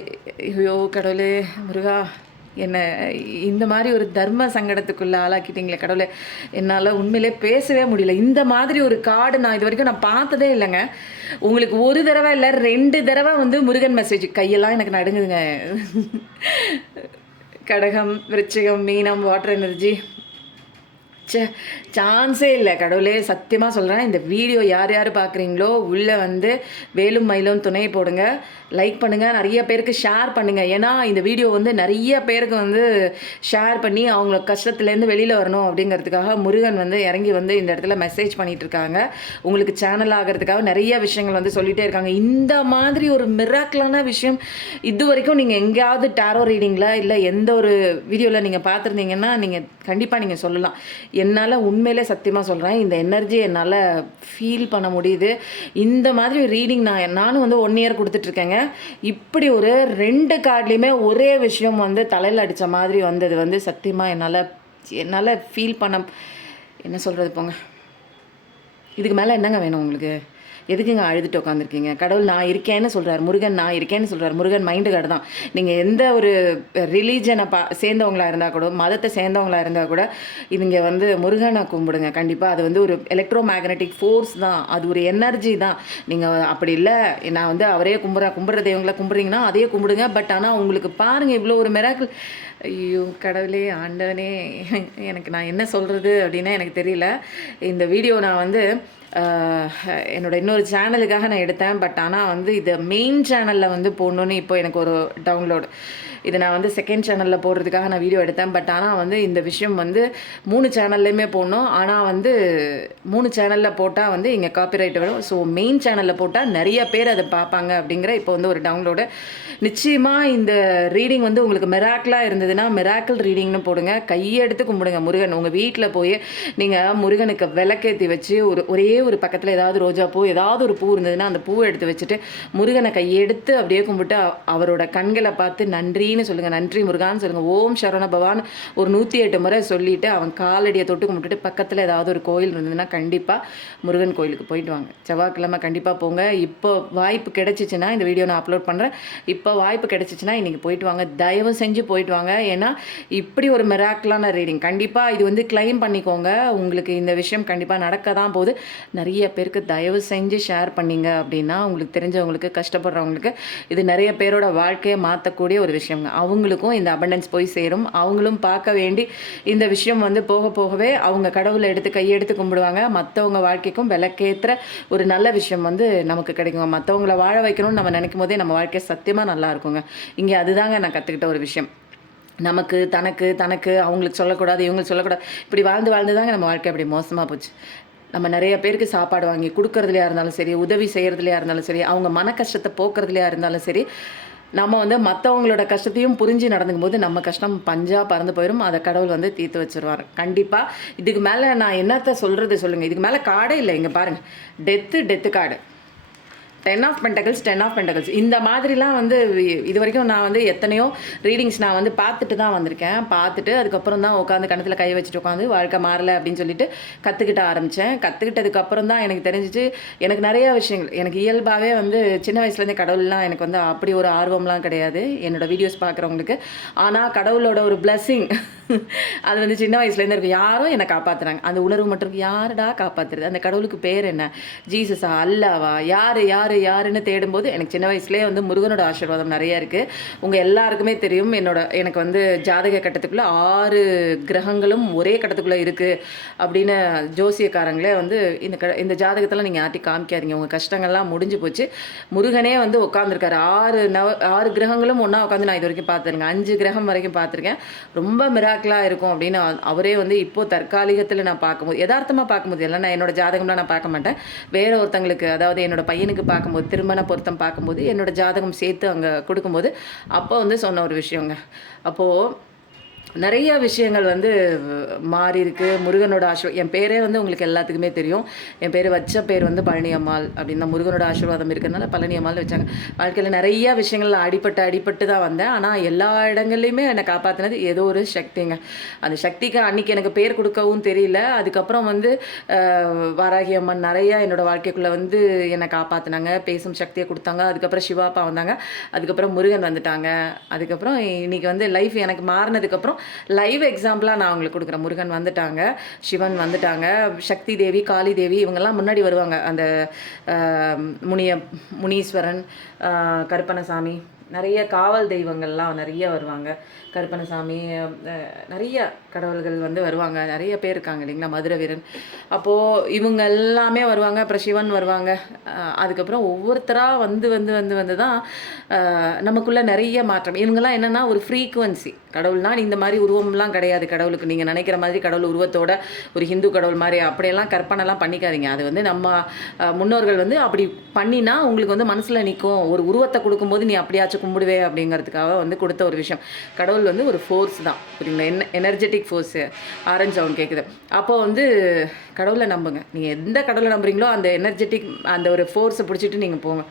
ஐயோ கடவுளே முருகா, என்னை இந்த மாதிரி ஒரு தர்ம சங்கடத்துக்குள்ளே ஆளாக்கிட்டீங்களே கடவுளே, என்னால் உண்மையிலே பேசவே முடியல. இந்த மாதிரி ஒரு கார்டு நான் இது வரைக்கும் நான் பார்த்ததே இல்லைங்க. உங்களுக்கு ஒரு தடவை இல்லை 2 தடவை வந்து முருகன் மெசேஜ், கையெல்லாம் எனக்கு நடுங்குதுங்க. கடகம், விருச்சிகம், மீனம், வாட்டர் எனர்ஜி, சான்ஸே இல்லை கடவுளே. சத்தியமாக சொல்கிறேன், இந்த வீடியோ யார் யார் பார்க்குறீங்களோ உள்ளே வந்து வேலும் மயிலும் துணை போடுங்க, லைக் பண்ணுங்கள், நிறைய பேருக்கு ஷேர் பண்ணுங்கள். ஏன்னா இந்த வீடியோ வந்து நிறைய பேருக்கு வந்து ஷேர் பண்ணி அவங்கள கஷ்டத்துலேருந்து வெளியில் வரணும் அப்படிங்கிறதுக்காக முருகன் வந்து இறங்கி வந்து இந்த இடத்துல மெசேஜ் பண்ணிகிட்ருக்காங்க. உங்களுக்கு சேனல் ஆகிறதுக்காக நிறைய விஷயங்கள் வந்து சொல்லிகிட்டே இருக்காங்க. இந்த மாதிரி ஒரு மிராக்கிளான விஷயம் இது வரைக்கும் நீங்கள் எங்கேயாவது டாரோ ரீடிங்கில் இல்லை எந்த ஒரு வீடியோவில் நீங்கள் பார்த்துருந்தீங்கன்னா நீங்கள் கண்டிப்பாக நீங்கள் சொல்லலாம். என்னால் உண்மையிலே சத்தியமாக சொல்கிறேன், இந்த எனர்ஜி என்னால் ஃபீல் பண்ண முடியுது. இந்த மாதிரி ரீடிங் நானும் வந்து 1 இயர் கொடுத்துட்ருக்கேங்க. இப்படி ஒரு 2 கார்ட்லேயுமே ஒரே விஷயம் வந்து தலையில் அடித்த மாதிரி வந்தது வந்து சத்தியமாக என்னால் ஃபீல் பண்ண, என்ன சொல்கிறது போங்க. இதுக்கு மேலே என்னங்க வேணும் உங்களுக்கு? எதுக்குங்க அழுதுட்டு உட்காந்துருக்கீங்க? கடவுள் நான் இருக்கேன்னு சொல்கிறார், முருகன் நான் இருக்கேன்னு சொல்கிறார். முருகன் மைண்டு கார்டு தான். நீங்கள் எந்த ஒரு ரிலீஜனை சேர்ந்தவங்களாக இருந்தால் கூட, மதத்தை சேர்ந்தவங்களாக இருந்தால் கூட இவங்க வந்து முருகனை கும்பிடுங்க கண்டிப்பாக. அது வந்து ஒரு எலக்ட்ரோ மேக்னெட்டிக் ஃபோர்ஸ் தான், அது ஒரு எனர்ஜி தான். நீங்கள் அப்படி இல்லை நான் வந்து அவரே கும்பிட்ற தெய்வங்களை கும்பிட்றீங்கன்னா அதையே கும்பிடுங்க. பட் ஆனால் உங்களுக்கு பாருங்கள் இவ்வளோ ஒரு மிராக்கிள். ஐயோ கடவுளே ஆண்டவனே, எனக்கு நான் என்ன சொல்கிறது அப்படின்னா எனக்கு தெரியல. இந்த வீடியோ நான் வந்து என்னோடய இன்னொரு சேனலுக்காக நான் எடுத்தேன். பட் ஆனால் வந்து இதை மெயின் சேனலில் வந்து போடணுன்னு இப்போ எனக்கு ஒரு டவுன்லோடு, இதை நான் வந்து செகண்ட் சேனலில் போடுறதுக்காக நான் வீடியோ எடுத்தேன். பட் ஆனால் வந்து இந்த விஷயம் வந்து 3 சேனல்லையுமே போடணும். ஆனால் வந்து 3 சேனலில் போட்டால் வந்து இங்கே காப்பிரைட் வரும். ஸோ மெயின் சேனலில் போட்டால் நிறைய பேர் அதை பார்ப்பாங்க அப்படிங்கிற இப்போ வந்து ஒரு டவுன்லோடு. நிச்சயமாக இந்த ரீடிங் வந்து உங்களுக்கு மிராக்கிளாக இருந்ததுன்னா மிராக்கிள் ரீடிங்னு போடுங்க, கையெடுத்து கும்பிடுங்க முருகன். உங்கள் வீட்டில் போய் நீங்கள் முருகனுக்கு விளக்கேற்றி வச்சு ஒரே ஒரு பக்கத்தில் ஏதாவது ரோஜா பூ ஏதாவது ஒரு பூ இருந்ததுன்னா அந்த பூவை எடுத்து வச்சுட்டு முருகனை கையெடுத்து அப்படியே கும்பிட்டு அவரோட கண்களை பார்த்து நன்றின்னு சொல்லுங்கள். நன்றி முருகான்னு சொல்லுங்கள். ஓம் சரவண பவான் ஒரு 108 முறை சொல்லிவிட்டு அவன் காலடியை தொட்டு கும்பிட்டுட்டு பக்கத்தில் ஏதாவது ஒரு கோயில் இருந்ததுன்னா கண்டிப்பாக முருகன் கோயிலுக்கு போயிட்டு வாங்க. செவ்வாய்க்கிழமை கண்டிப்பாக போங்க. இப்போ வாய்ப்பு கிடைச்சிச்சின்னா இந்த வீடியோ நான் அப்லோட் பண்ணுறேன். இப்போ வாய்ப்பு கிடைச்சிச்சின்னா இன்றைக்கி போயிட்டு வாங்க, தயவு செஞ்சு போயிட்டு வாங்க. ஏன்னா இப்படி ஒரு மிராக்கிளான ரீடிங் கண்டிப்பாக இது வந்து கிளைம் பண்ணிக்கோங்க. உங்களுக்கு இந்த விஷயம் கண்டிப்பாக நடக்க தான் போகுது. நிறைய பேருக்கு தயவு செஞ்சு ஷேர் பண்ணிங்க அப்படின்னா உங்களுக்கு தெரிஞ்சவங்களுக்கு கஷ்டப்படுறவங்களுக்கு இது நிறைய பேரோட வாழ்க்கையை மாற்றக்கூடிய ஒரு விஷயங்க. அவங்களுக்கும் இந்த அபண்டன்ஸ் போய் சேரும். அவங்களும் பார்க்க வேண்டி இந்த விஷயம் வந்து போக போகவே அவங்க கடவுளை எடுத்து கையெடுத்து கும்பிடுவாங்க. மற்றவங்க வாழ்க்கைக்கும் விளக்கேற்ற ஒரு நல்ல விஷயம் வந்து நமக்கு கிடைக்குங்க. மற்றவங்கள வாழ வைக்கணும்னு நம்ம நினைக்கும் போதே நம்ம வாழ்க்கை சத்தியமாக நல்லா இருக்குங்க. இங்கே அதுதாங்க நான் கற்றுக்கிட்ட ஒரு விஷயம். நமக்கு தனக்கு அவங்களுக்கு சொல்லக்கூடாது, இவங்களுக்கு சொல்லக்கூடாது, இப்படி வாழ்ந்து தாங்க நம்ம வாழ்க்கை அப்படி மோசமாக போச்சு. நம்ம நிறைய பேருக்கு சாப்பாடு வாங்கி கொடுக்கறதுலையா இருந்தாலும் சரி, உதவி செய்கிறதுலையா இருந்தாலும் சரி, அவங்க மன கஷ்டத்தை போக்குறதுலையா இருந்தாலும் சரி, நம்ம வந்து மற்றவங்களோட கஷ்டத்தையும் புரிஞ்சு நடந்துக்கும் போது நம்ம கஷ்டம் பஞ்சாக பறந்து போயிடும். அதை கடவுள் வந்து தீர்த்து வச்சுருவார் கண்டிப்பாக. இதுக்கு மேலே நான் என்னத்தை சொல்கிறது சொல்லுங்கள். இதுக்கு மேலே கார்டே இல்லை. இங்கே பாருங்கள், டெத்து கார்டு. 10 ஆஃப் பென்டகல்ஸ் இந்த மாதிரிலாம் வந்து இது வரைக்கும் நான் வந்து எத்தனையோ ரீடிங்ஸ் நான் வந்து பார்த்துட்டு தான் வந்திருக்கேன். பார்த்துட்டு அதுக்கப்புறம் தான் உட்காந்து கணத்தில் கை வச்சுட்டு உட்காந்து வாழ்க்கை மாறலை அப்படின்னு சொல்லிட்டு கற்றுக்கிட்ட ஆரம்பித்தேன். கற்றுக்கிட்டதுக்கப்புறம் தான் எனக்கு தெரிஞ்சிச்சு, எனக்கு நிறையா விஷயங்கள் எனக்கு இயல்பாகவே வந்து சின்ன வயசுலேருந்தே கடவுள்லாம் எனக்கு வந்து அப்படி ஒரு ஆர்வம்லாம் கிடையாது என்னோடய வீடியோஸ் பார்க்குறவங்களுக்கு. ஆனால் கடவுளோட ஒரு பிளஸ்ஸிங் அது வந்து சின்ன வயசுலேருந்து இருக்கும். யாரும் என்னை காப்பாற்றுறாங்க, அந்த உணர்வு மட்டும் யாருடா காப்பாற்றுறது, அந்த கடவுளுக்கு பேர் என்ன, ஜீசஸா, அல்லாவா, யாருன்னு தேடும்போது எனக்கு சின்ன வயசுலேயே வந்து முருகனோட ஆசீர்வாதம் நிறையா இருக்குது. உங்கள் எல்லாருக்குமே தெரியும், எனக்கு வந்து ஜாதக கட்டத்துக்குள்ளே 6 கிரகங்களும் ஒரே கட்டத்துக்குள்ளே இருக்குது அப்படின்னு ஜோசியக்காரங்களே வந்து இந்த ஜாதகத்தில் நீங்கள் ஆட்டி காமிக்காதீங்க, உங்கள் கஷ்டங்கள்லாம் முடிஞ்சு போச்சு. முருகனே வந்து உட்காந்துருக்காரு. 6 கிரகங்களும் ஒன்றா உட்காந்து நான் இது வரைக்கும் பார்த்துருங்க, 5 கிரகம் வரைக்கும் பார்த்துருக்கேன். ரொம்ப மிராக்கலாக இருக்கும் அப்படின்னு அவரே வந்து இப்போது தற்காலிகத்தில் நான் பார்க்கும்போது, யதார்த்தமாக பார்க்கும்போது எல்லாம் நான் என்னோட ஜாதகம்லாம் நான் பார்க்க மாட்டேன், வேற ஒருத்தங்களுக்கு அதாவது என்னோட பையனுக்கு பார்க்கும்போது, திருமண பொருத்தம் பார்க்கும்போது என்னோட ஜாதகம் சேர்த்து அங்கே கொடுக்கும்போது அப்போ வந்து சொன்ன ஒரு விஷயங்க. அப்போது நிறைய விஷயங்கள் வந்து மாறி இருக்குது. முருகனோட என் பேரே வந்து உங்களுக்கு எல்லாத்துக்குமே தெரியும். என் பேர் வச்ச பேர் வந்து பழனி அம்மாள் அப்படின்னு தான். முருகனோட ஆசீர்வாதம் இருக்கிறதுனால பழனி அம்மாள் வச்சாங்க. வாழ்க்கையில் நிறைய விஷயங்கள் அடிபட்டு தான் வந்தேன். ஆனால் எல்லா இடங்கள்லையுமே என்னை காப்பாற்றினது ஏதோ ஒரு சக்திங்க. அந்த சக்திக்கு அன்றைக்கி எனக்கு பேர் கொடுக்கவும் தெரியல. அதுக்கப்புறம் வந்து வாராகி அம்மன் நிறையா என்னோடய வாழ்க்கைக்குள்ளே வந்து என்னை காப்பாற்றினாங்க, பேசும் சக்தியை கொடுத்தாங்க. அதுக்கப்புறம் சிவாப்பா வந்தாங்க, அதுக்கப்புறம் முருகன் வந்துட்டாங்க. அதுக்கப்புறம் இன்றைக்கி வந்து லைஃப் எனக்கு மாறினதுக்கப்புறம் லைவ் எக்ஸாம்பிளாக நான் உங்களுக்கு கொடுக்குறேன். முருகன் வந்துட்டாங்க, சிவன் வந்துட்டாங்க, சக்தி தேவி, காளி தேவி இவங்கெல்லாம் முன்னாடி வருவாங்க. அந்த முனீஸ்வரன், கருப்பணசாமி, நிறைய காவல் தெய்வங்கள்லாம் நிறைய வருவாங்க. கருப்பணசாமி, நிறைய கடவுள்கள் வந்து வருவாங்க, நிறைய பேர் இருக்காங்க இல்லைங்களா, மதுரை வீரன். அப்போது இவங்க எல்லாமே வருவாங்க, அப்புறம் சிவன் வருவாங்க. அதுக்கப்புறம் ஒவ்வொருத்தராக வந்து தான் நமக்குள்ளே நிறைய மாற்றம். இவங்கெல்லாம் என்னென்னா ஒரு ஃப்ரீக்குவன்சி. கடவுள்னால் இந்த மாதிரி உருவம்லாம் கிடையாது கடவுளுக்கு. நீங்கள் நினைக்கிற மாதிரி கடவுள் உருவத்தோட ஒரு ஹிந்து கடவுள் மாதிரி அப்படியெல்லாம் கற்பனைலாம் பண்ணிக்காதீங்க. அது வந்து நம்ம முன்னோர்கள் வந்து அப்படி பண்ணினா உங்களுக்கு வந்து மனசில் நிற்கும். ஒரு உருவத்தை கொடுக்கும்போது நீ அப்படியாச்சும் கும்பிடுவே அப்படிங்கிறதுக்காக வந்து கொடுத்த ஒரு விஷயம். கடவுள் வந்து ஒரு ஃபோர்ஸ் தான், புரியுங்களா, எனர்ஜெட்டிக் ஃபோர்ஸு. ஆரஞ்சு சவுண்ட் கேட்குது. அப்போது வந்து கடவுளை நம்புங்க. நீங்கள் எந்த கடவுளை நம்புறீங்களோ அந்த எனர்ஜெட்டிக் அந்த ஒரு ஃபோர்ஸை பிடிச்சிட்டு நீங்கள் போங்க,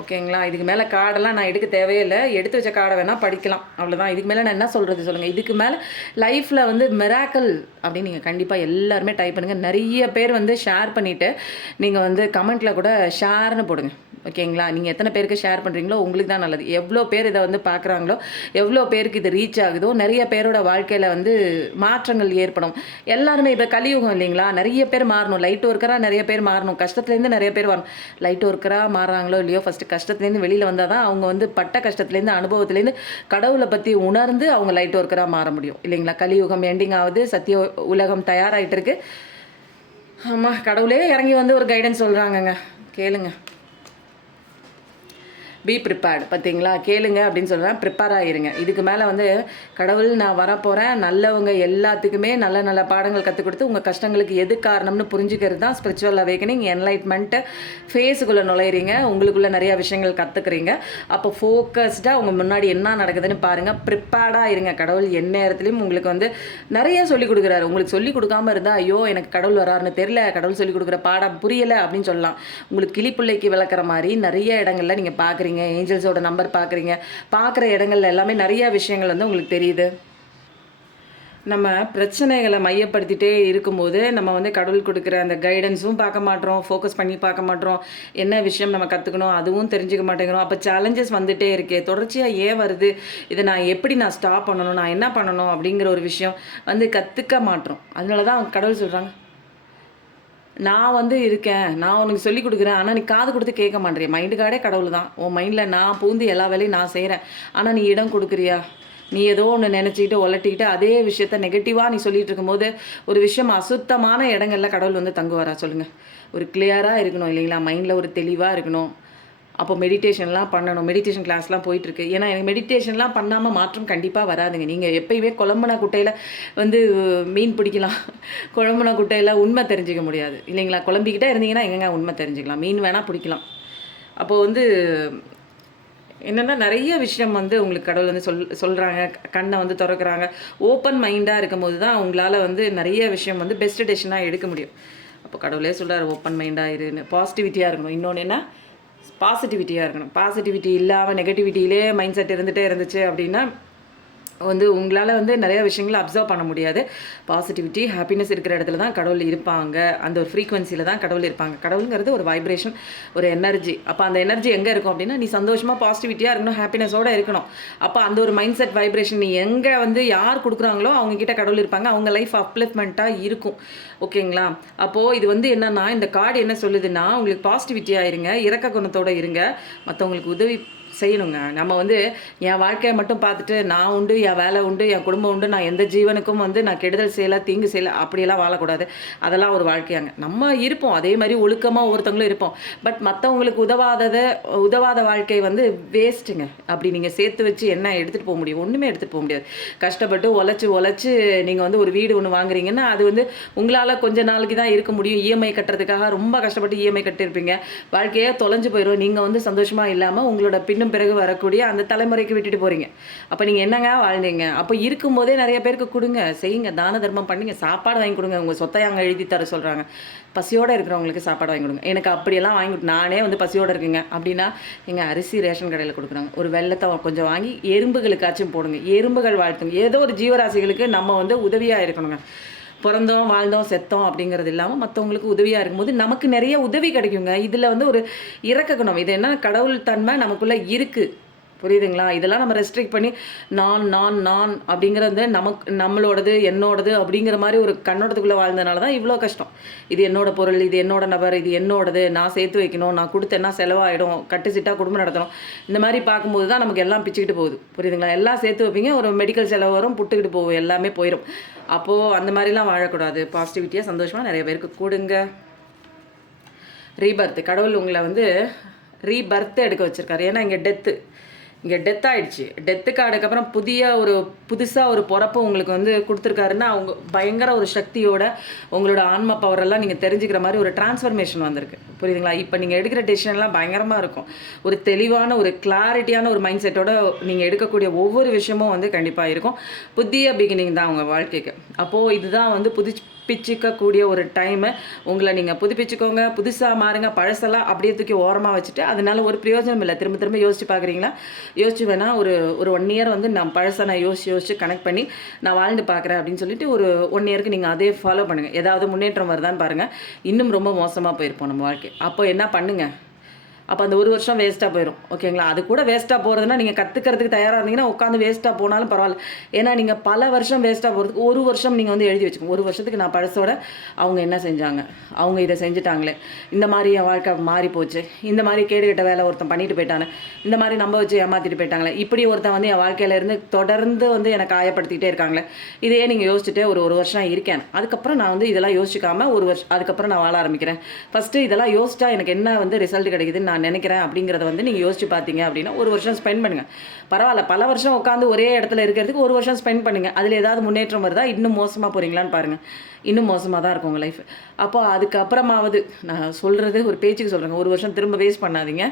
ஓகேங்களா. இதுக்கு மேலே கார்டெல்லாம் நான் எடுக்க தேவையில்லை, எடுத்து வச்ச கார்டை வேணால் படிக்கலாம், அவ்வளோதான். இதுக்கு மேலே நான் என்ன சொல்கிறது சொல்லுங்கள். இதுக்கு மேலே லைஃப்பில் வந்து மிராக்கிள் அப்படின்னு நீங்கள் கண்டிப்பாக எல்லாருமே டைப் பண்ணுங்கள். நிறைய பேர் வந்து ஷேர் பண்ணிவிட்டு நீங்கள் வந்து கமெண்ட்டில் கூட ஷேர்னு போடுங்க, ஓகேங்களா. நீங்கள் எத்தனை பேருக்கு ஷேர் பண்ணுறீங்களோ உங்களுக்கு தான் நல்லது. எவ்வளோ பேர் இதை வந்து பார்க்குறாங்களோ, எவ்வளோ பேருக்கு இது ரீச் ஆகுதோ, நிறைய பேரோட வாழ்க்கையில் வந்து மாற்றங்கள் ஏற்படும். எல்லாருமே இப்போ கலியுகம் இல்லைங்களா, நிறைய பேர் மாறணும். லைட் ஒர்க்கராக நிறைய பேர் மாறணும், கஷ்டத்துலேருந்து நிறைய பேர் வரணும். லைட் ஒர்க்கராக மாறுறாங்களோ இல்லையோ, ஃபஸ்ட்டு கஷ்டத்துலேருந்து வெளியில் வந்தால் தான் அவங்க வந்து பட்ட கஷ்டத்துலேருந்து அனுபவத்துலேருந்து கடவுளை பற்றி உணர்ந்து அவங்க லைட் ஒர்க்கராக மாற முடியும் இல்லைங்களா. கலியுகம் எண்டிங் ஆகுது, சத்திய உலகம் தயாராகிட்டு இருக்கு. ஆமாம், கடவுளே இறங்கி வந்து ஒரு கைடன்ஸ் சொல்கிறாங்கங்க, கேளுங்க. பி ப்ரிப்பேர்டு, பார்த்தீங்களா, கேளுங்க அப்படின்னு சொல்கிறேன். ப்ரிப்பேர் ஆகிருங்க. இதுக்கு மேலே வந்து கடவுள் நான் வரப்போகிறேன், நல்லவங்க எல்லாத்துக்குமே நல்ல நல்ல பாடங்கள் கற்றுக் கொடுத்து உங்கள் கஷ்டங்களுக்கு எது காரணம்னு புரிஞ்சுக்கிறது தான் ஸ்பிரிச்சுவல் அவேக்கனிங், என்லைட்மெண்ட்டு. ஃபேஸுக்குள்ளே நுழையிறீங்க, உங்களுக்குள்ளே நிறையா விஷயங்கள் கற்றுக்குறீங்க. அப்போ ஃபோக்கஸ்டாக உங்கள் முன்னாடி என்ன நடக்குதுன்னு பாருங்கள், ப்ரிப்பேர்டாக இருங்க. கடவுள் எந்நேரத்துலையும் உங்களுக்கு வந்து நிறைய சொல்லிக் கொடுக்குறாரு. உங்களுக்கு சொல்லிக் கொடுக்காமல் இருந்தால் ஐயோ எனக்கு கடவுள் வராருன்னு தெரில, கடவுள் சொல்லிக் கொடுக்குற பாடம் புரியலை அப்படின்னு சொல்லலாம். உங்களுக்கு கிளிப்பிள்ளைக்கு விளக்குற மாதிரி நிறைய இடங்களில் நீங்கள் பார்க்குறீங்க, ஏஞ்சல்ஸோட நம்பர் பார்க்குற இடங்கள்ல எல்லாமே நிறைய விஷயங்கள் வந்து உங்களுக்கு தெரியுது. நம்ம பிரச்சனைகளை மையப்படுத்திகிட்டே இருக்கும்போது நம்ம வந்து கடவுள் கொடுக்குற அந்த கைடன்ஸும் பார்க்க மாட்டோம், ஃபோக்கஸ் பண்ணி பார்க்க மாட்டோம், என்ன விஷயம் நம்ம கற்றுக்கணும் அதுவும் தெரிஞ்சுக்க மாட்டேங்கிறோம். அப்போ சேலஞ்சஸ் வந்துகிட்டே இருக்கே, தொடர்ச்சியாக ஏன் வருது, இதை நான் எப்படி ஸ்டாப் பண்ணணும், நான் என்ன பண்ணணும் அப்படிங்கிற ஒரு விஷயம் வந்து கற்றுக்க மாட்டோம். அதனால தான் கடவுள் சொல்கிறாங்க, நான் வந்து இருக்கேன், நான் உனக்கு சொல்லி கொடுக்குறேன், ஆனால் நீ காது கொடுத்து கேட்க மாட்டேறிய. மைண்டு கார்டே கடவுள் தான். உன் மைண்டில் நான் பூந்து எல்லா வேலையும் நான் செய்கிறேன், ஆனால் நீ இடம் கொடுக்குறியா? நீ ஏதோ ஒன்று நினச்சிக்கிட்டு ஒலட்டிக்கிட்டு அதே விஷயத்த நெகட்டிவாக நீ சொல்லிகிட்டு இருக்கும்போது ஒரு விஷயம் அசுத்தமான இடங்களில் கடவுள் வந்து தங்குவாரா சொல்லுங்கள். ஒரு கிளியராக இருக்கணும் இல்லைங்களா, மைண்டில் ஒரு தெளிவாக இருக்கணும். அப்போ மெடிடேஷன்லாம் பண்ணணும். மெடிடேஷன் கிளாஸ்லாம் போயிட்டுருக்கு. ஏன்னா எனக்கு மெடிடேஷன்லாம் பண்ணாமல் மாற்றம் கண்டிப்பாக வராதுங்க. நீங்கள் எப்பயுமே குழம்புன குட்டையில் வந்து மீன் பிடிக்கலாம், குழம்புன குட்டையில் உண்மை தெரிஞ்சிக்க முடியாது இல்லைங்களா. குழம்பிக்கிட்டே இருந்தீங்கன்னா எங்கெங்க உண்மை தெரிஞ்சுக்கலாம், மீன் வேணால் பிடிக்கலாம். அப்போது வந்து என்னென்னா நிறைய விஷயம் வந்து உங்களுக்கு கடவுள் வந்து சொல்கிறாங்க, கண்ணை வந்து திறக்கிறாங்க. ஓப்பன் மைண்டாக இருக்கும்போது தான் உங்களால் வந்து நிறைய விஷயம் வந்து பெஸ்ட் டெசிஷனாக எடுக்க முடியும். அப்போ கடவுளே சொல்கிறார் ஓப்பன் மைண்டாக இருன்னு, பாசிட்டிவிட்டியாக இருக்கணும். இன்னொன்று என்ன, பாசிட்டிவிட்டியாக இருக்கணும். பாசிட்டிவிட்டி இல்லாமல் நெகட்டிவிட்டியிலே மைண்ட் செட் இருந்துச்சு அப்படின்னா வந்து உங்களால் வந்து நிறைய விஷயங்களை அப்சர்வ் பண்ண முடியாது. பாசிட்டிவிட்டி, ஹாப்பினஸ் இருக்கிற இடத்துல தான் கடவுள் இருப்பாங்க. அந்த ஒரு ஃப்ரீக்வன்சியில் தான் கடவுள் இருப்பாங்க. கடவுளுங்கிறது ஒரு வைப்ரேஷன், ஒரு எனர்ஜி. அப்போ அந்த எனர்ஜி எங்கே இருக்கும் அப்படின்னா, நீ சந்தோஷமாக பாசிட்டிவிட்டியாக இருக்கணும், ஹாப்பினஸோடு இருக்கணும். அப்போ அந்த ஒரு மைண்ட் செட் வைப்ரேஷன் நீ எங்கே வந்து யார் கொடுக்குறாங்களோ அவங்கக்கிட்ட கடவுள் இருப்பாங்க. அவங்க லைஃப் அப்லிஃப்ட்மெண்ட்டாக இருக்கும். ஓகேங்களா? அப்போது இது வந்து என்னென்னா, இந்த கார்டு என்ன சொல்லுதுன்னா, உங்களுக்கு பாசிட்டிவிட்டியாக இருங்க, இரக்க குணத்தோடு இருங்க, மற்றவங்களுக்கு உதவி செய்யணுங்க. நம்ம வந்து என் வாழ்க்கையை மட்டும் பார்த்துட்டு நான் உண்டு, என் வேலை உண்டு, என் குடும்பம் உண்டு, நான் எந்த ஜீவனுக்கும் வந்து நான் கெடுதல் செய்யலை, தீங்கு செய்யலை, அப்படியெல்லாம் வாழக்கூடாது. அதெல்லாம் ஒரு வாழ்க்கையாங்க. நம்ம இருப்போம், அதே மாதிரி ஒழுக்கமாக ஒவ்வொருத்தவங்களும் இருப்போம். பட் மற்றவங்களுக்கு உதவாத வாழ்க்கை வந்து வேஸ்ட்டுங்க. அப்படி நீங்கள் சேர்த்து வச்சு என்ன எடுத்துகிட்டு போக முடியும்? ஒன்றுமே எடுத்துகிட்டு போக முடியாது. கஷ்டப்பட்டு உழைச்சி நீங்கள் வந்து ஒரு வீடு ஒன்று வாங்குறீங்கன்னா அது வந்து உங்களால் கொஞ்ச நாளைக்கு தான் இருக்க முடியும். இஎம்ஐ கட்டுறதுக்காக ரொம்ப கஷ்டப்பட்டு இஎம்ஐ கட்டியிருப்பீங்க. வாழ்க்கையே தொலைஞ்சு போயிடும். நீங்கள் வந்து சந்தோஷமாக இல்லாமல் உங்களோட பிறகு வரக்கூடிய அந்த தலைமுறைக்கு விட்டுட்டு போகிறீங்க. அப்போ நீங்கள் என்னங்க வாழ்ந்தீங்க? அப்போ இருக்கும்போதே நிறைய பேருக்கு கொடுங்க, செய்யுங்க, தான தர்மம் பண்ணுங்க, சாப்பாடு வாங்கி கொடுங்க. உங்கள் சொத்தை அங்கே எழுதி தர சொல்கிறாங்க. பசியோடு இருக்கிறவங்களுக்கு சாப்பாடு வாங்கி கொடுங்க. எனக்கு அப்படியெல்லாம் வாங்கி நானே வந்து பசியோடு இருக்குங்க அப்படின்னா எங்கள் அரிசி ரேஷன் கடையில் கொடுக்குறாங்க. ஒரு வெள்ளத்தை கொஞ்சம் வாங்கி எறும்புகளுக்காச்சும் போடுங்க. எறும்புகள் வாழ்த்துங்க. ஏதோ ஒரு ஜீவராசிகளுக்கு நம்ம வந்து உதவியாக இருக்கணுங்க. பிறந்தோம், வாழ்ந்தோம், செத்தோம் அப்படிங்கிறது இல்லாமல் மற்றவங்களுக்கு உதவியாக இருக்கும்போது நமக்கு நிறைய உதவி கிடைக்குங்க. இதில் வந்து ஒரு இரக்க குணம், இது என்ன கடவுள் தன்மை நமக்குள்ளே இருக்குது. புரியுதுங்களா? இதெல்லாம் நம்ம ரெஸ்ட்ரிக்ட் பண்ணி நான் அப்படிங்கிறது நம்மளோடது, என்னோடது அப்படிங்கிற மாதிரி ஒரு கண்ணோட்டத்துக்குள்ளே வாழ்ந்தனால தான் இவ்வளோ கஷ்டம். இது என்னோட பொருள், இது என்னோட நபர், இது என்னோடது, நான் சேர்த்து வைக்கணும், நான் கொடுத்தேன்னா செலவாயிடும், கட்டுச்சிட்டாக குடும்பம் நடத்தணும். இந்த மாதிரி பார்க்கும்போது தான் நமக்கு எல்லாம் பிச்சுக்கிட்டு போகுது. புரியுதுங்களா? எல்லாம் சேர்த்து வைப்பீங்க, ஒரு மெடிக்கல் செலவு வரும், புட்டுக்கிட்டு போகும், எல்லாமே போயிடும். அப்போது அந்த மாதிரிலாம் வாழக்கூடாது. பாசிட்டிவிட்டியாக சந்தோஷமாக நிறைய பேருக்கு கொடுங்க. ரீபர்த், கடவுள் உங்களை வந்து ரீபர்த் எடுக்க வச்சுருக்காரு. ஏன்னா இங்கே டெத் ஆகிடுச்சு. டெத்துக்கு அதுக்கப்புறம் புதுசாக ஒரு பிறப்பு உங்களுக்கு வந்து கொடுத்துருக்காருன்னா அவங்க பயங்கர ஒரு சக்தியோட உங்களோட ஆன்மா பவரெல்லாம் நீங்கள் தெரிஞ்சுக்கிற மாதிரி ஒரு டிரான்ஸ்ஃபர்மேஷன் வந்திருக்கு. புரியுதுங்களா? இப்போ நீங்கள் எடுக்கிற டெசிஷன்லாம் பயங்கரமாக இருக்கும். ஒரு தெளிவான ஒரு கிளாரிட்டியான ஒரு மைண்ட் செட்டோட நீங்கள் எடுக்கக்கூடிய ஒவ்வொரு விஷயமும் வந்து கண்டிப்பாக இருக்கும். புதிய பிகினிங் தான் உங்கள் வாழ்க்கைக்கு. அப்போது இதுதான் வந்து புதுப்பிச்சிக்கக்கூடிய ஒரு டைமு. உங்களை நீங்கள் புதுப்பிச்சுக்கோங்க, புதுசாக மாறுங்க. பழசெல்லாம் அப்படியே தூக்கி ஓரமாக வச்சுட்டு அதனால ஒரு பிரயோஜனம் இல்லை. திரும்ப யோசிச்சு பார்க்குறீங்களா? யோசிச்சு வேணால் ஒரு 1 இயர் வந்து நான் பழசை நான் யோசிச்சு கனெக்ட் பண்ணி நான் வாழ்ந்து பார்க்குறேன் அப்படின்னு சொல்லிட்டு ஒரு 1 இயருக்கு நீங்கள் அதே ஃபாலோ பண்ணுங்கள். ஏதாவது முன்னேற்றம் வருதான்னு பாருங்கள். இன்னும் ரொம்ப மோசமாக போயிருப்போம் நம்ம வாழ்க்கை. அப்போ என்ன பண்ணுங்கள்? அப்போ அந்த 1 வருஷம் வேஸ்ட்டாக போயிடும். ஓகேங்களா? அது கூட வேஸ்ட்டாக போகிறதுனா நீங்கள் கற்றுக்கிறதுக்கு தயாராக இருந்தீங்கன்னா உட்காந்து வேஸ்ட்டாக போனாலும் பரவாயில்ல. ஏன்னா நீங்கள் பல வருஷம் வேஸ்ட்டாக போகிறதுக்கு 1 வருஷம் நீங்கள் வந்து எழுதி வச்சுக்கோங்க. 1 வருஷத்துக்கு நான் பழசோட அவங்க என்ன செஞ்சாங்க, அவங்க இதை செஞ்சுட்டாங்களே, இந்த மாதிரி என் வாழ்க்கை மாறி போச்சு, இந்த மாதிரி கேடுகட்ட வேலை ஒருத்தன் பண்ணிட்டு போயிட்டானே, இந்த மாதிரி நம்ப வச்சு ஏமாற்றிட்டு போயிட்டாங்களே, இப்படி ஒருத்தன் வந்து என் வாழ்க்கையில இருந்து தொடர்ந்து வந்து எனக்கு காயப்படுத்திக்கிட்டே இருக்காங்களே, இதையே நீங்கள் யோசிச்சுட்டு ஒரு வருஷம் இருக்கேன். அதுக்கப்புறம் நான் வந்து இதெல்லாம் யோசிக்காமல் அதுக்கப்புறம் நான் வாழ ஆரம்பிக்கிறேன். ஃபஸ்ட்டு இதெல்லாம் யோசிச்சா எனக்கு என்ன வந்து ரிசல்ட் கிடைக்குதுன்னு நான் நினைக்கிறேன் அப்படிங்கிறத வந்து நீங்கள் யோசிச்சு பார்த்தீங்க அப்படின்னா 1 வருஷம் ஸ்பெண்ட் பண்ணுங்கள். பரவாயில்ல, பல வருஷம் உட்காந்து ஒரே இடத்துல இருக்கிறதுக்கு 1 வருஷம் ஸ்பெண்ட் பண்ணுங்கள். அதில் ஏதாவது முன்னேற்றம் வருதா, இன்னும் மோசமாக போகிறீங்களான்னு பாருங்கள். இன்னும் மோசமாக தான் இருக்கும் உங்கள் லைஃப். அப்போ அதுக்கப்புறமாவது நான் சொல்கிறது ஒரு பேச்சுக்கு சொல்கிறேங்க, 1 வருஷம் திரும்ப வேஸ்ட் பண்ணாதீங்க.